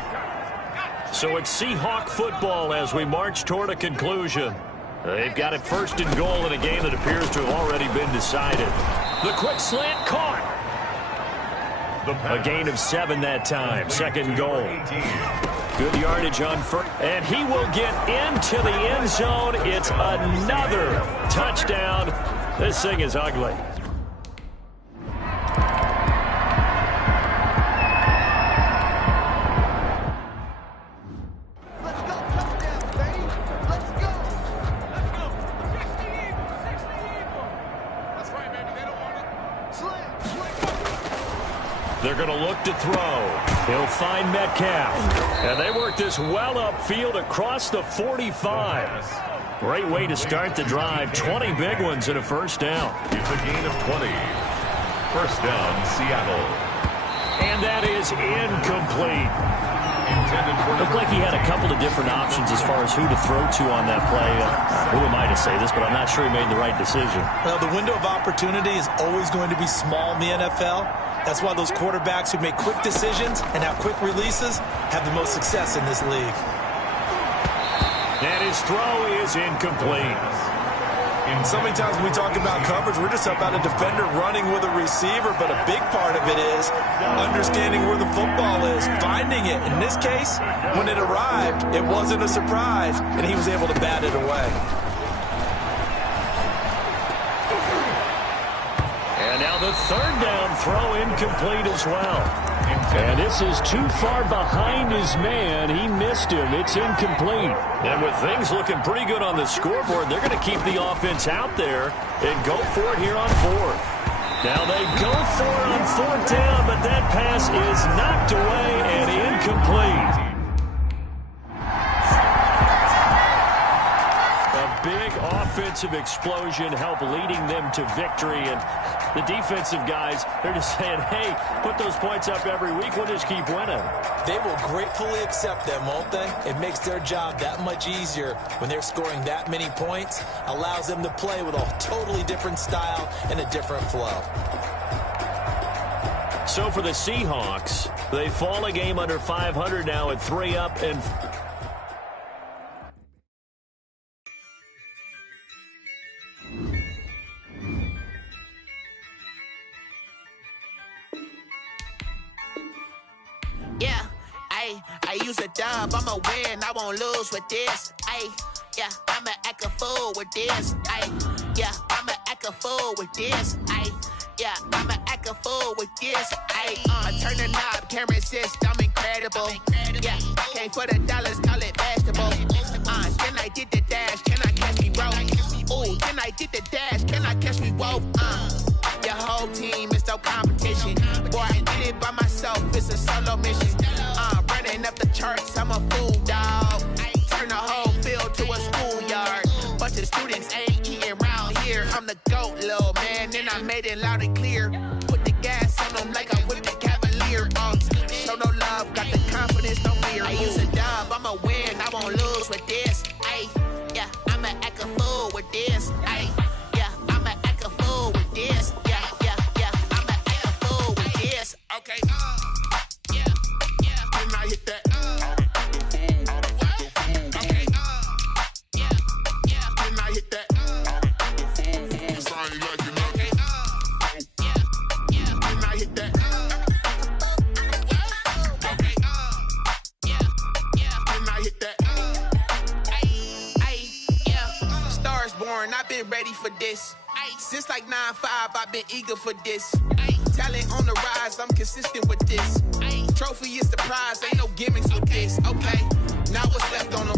So it's Seahawk football as we march toward a conclusion. They've got it 1st and goal in a game that appears to have already been decided. The quick slant caught. A gain of 7 that time. 2nd goal. Good yardage on first. And he will get into the end zone. It's another touchdown. This thing is ugly. They're going to look to throw. He'll find Metcalf. And they work this well upfield across the 45. Great way to start the drive. 20 big ones and a first down. It's a gain of 20. First down, Seattle. And that is incomplete. Looked like he had a couple of different options as far as who to throw to on that play. Who am I to say this, but I'm not sure he made the right decision. Well, the window of opportunity is always going to be small in the NFL. That's why those quarterbacks who make quick decisions and have quick releases have the most success in this league. And his throw is incomplete. So many times when we talk about coverage, we're just about a defender running with a receiver, but a big part of it is understanding where the football is, finding it. In this case, when it arrived, it wasn't a surprise, and he was able to bat it away. And now the 3rd down throw incomplete as well. And this is too far behind his man. He missed him. It's incomplete. And with things looking pretty good on the scoreboard, they're going to keep the offense out there and go for it here on 4th. Now they go for it on 4th down, but that pass is knocked away and incomplete. A big offensive explosion helped leading them to victory, and the defensive guys, they're just saying, hey, put those points up every week, we'll just keep winning. They will gratefully accept them, won't they? It makes their job that much easier when they're scoring that many points, allows them to play with a totally different style and a different flow. So for the Seahawks, they fall a game under 500 now at 3 up and... Yeah, I use a dub, I'ma win, I won't lose with this. Yeah, I'ma act a fool with this. Yeah, I'ma act a fool with this. Yeah, I'ma act a fool with this. Turn the knob, camera assist, I'm incredible. Yeah, came for the dollars, call it basketball. Then I did the dash, can I catch me roll? Ooh, then I did the dash, can I catch me roll? Your whole team is no competition. Boy, I did it by myself, it's a solo mission. Running up the charts, I'm a fool, dog. Turn the whole field to a schoolyard. Bunch of students ain't eating around here. I'm the GOAT, little man, and I made it loud and clear. Put the gas on them like I whipped the Cavalier. Show no love, got the confidence, no fear. I use a dub, I'ma win, I won't lose with this. Yeah, I'ma act a fool with this. Yeah, I'ma act a fool with this. Yeah, I'ma act a fool with this. Okay, yeah, then I hit that. Okay, yeah, then I hit that. Sound like you know. Okay, yeah, then I hit that. Okay, yeah, then I hit that. Yeah, stars born, I've been ready for this. Since like 9-5, I've been eager for this. Talent on the rise, I'm consistent with this. Trophy is the prize, ain't no gimmicks with this. Okay, now what's left on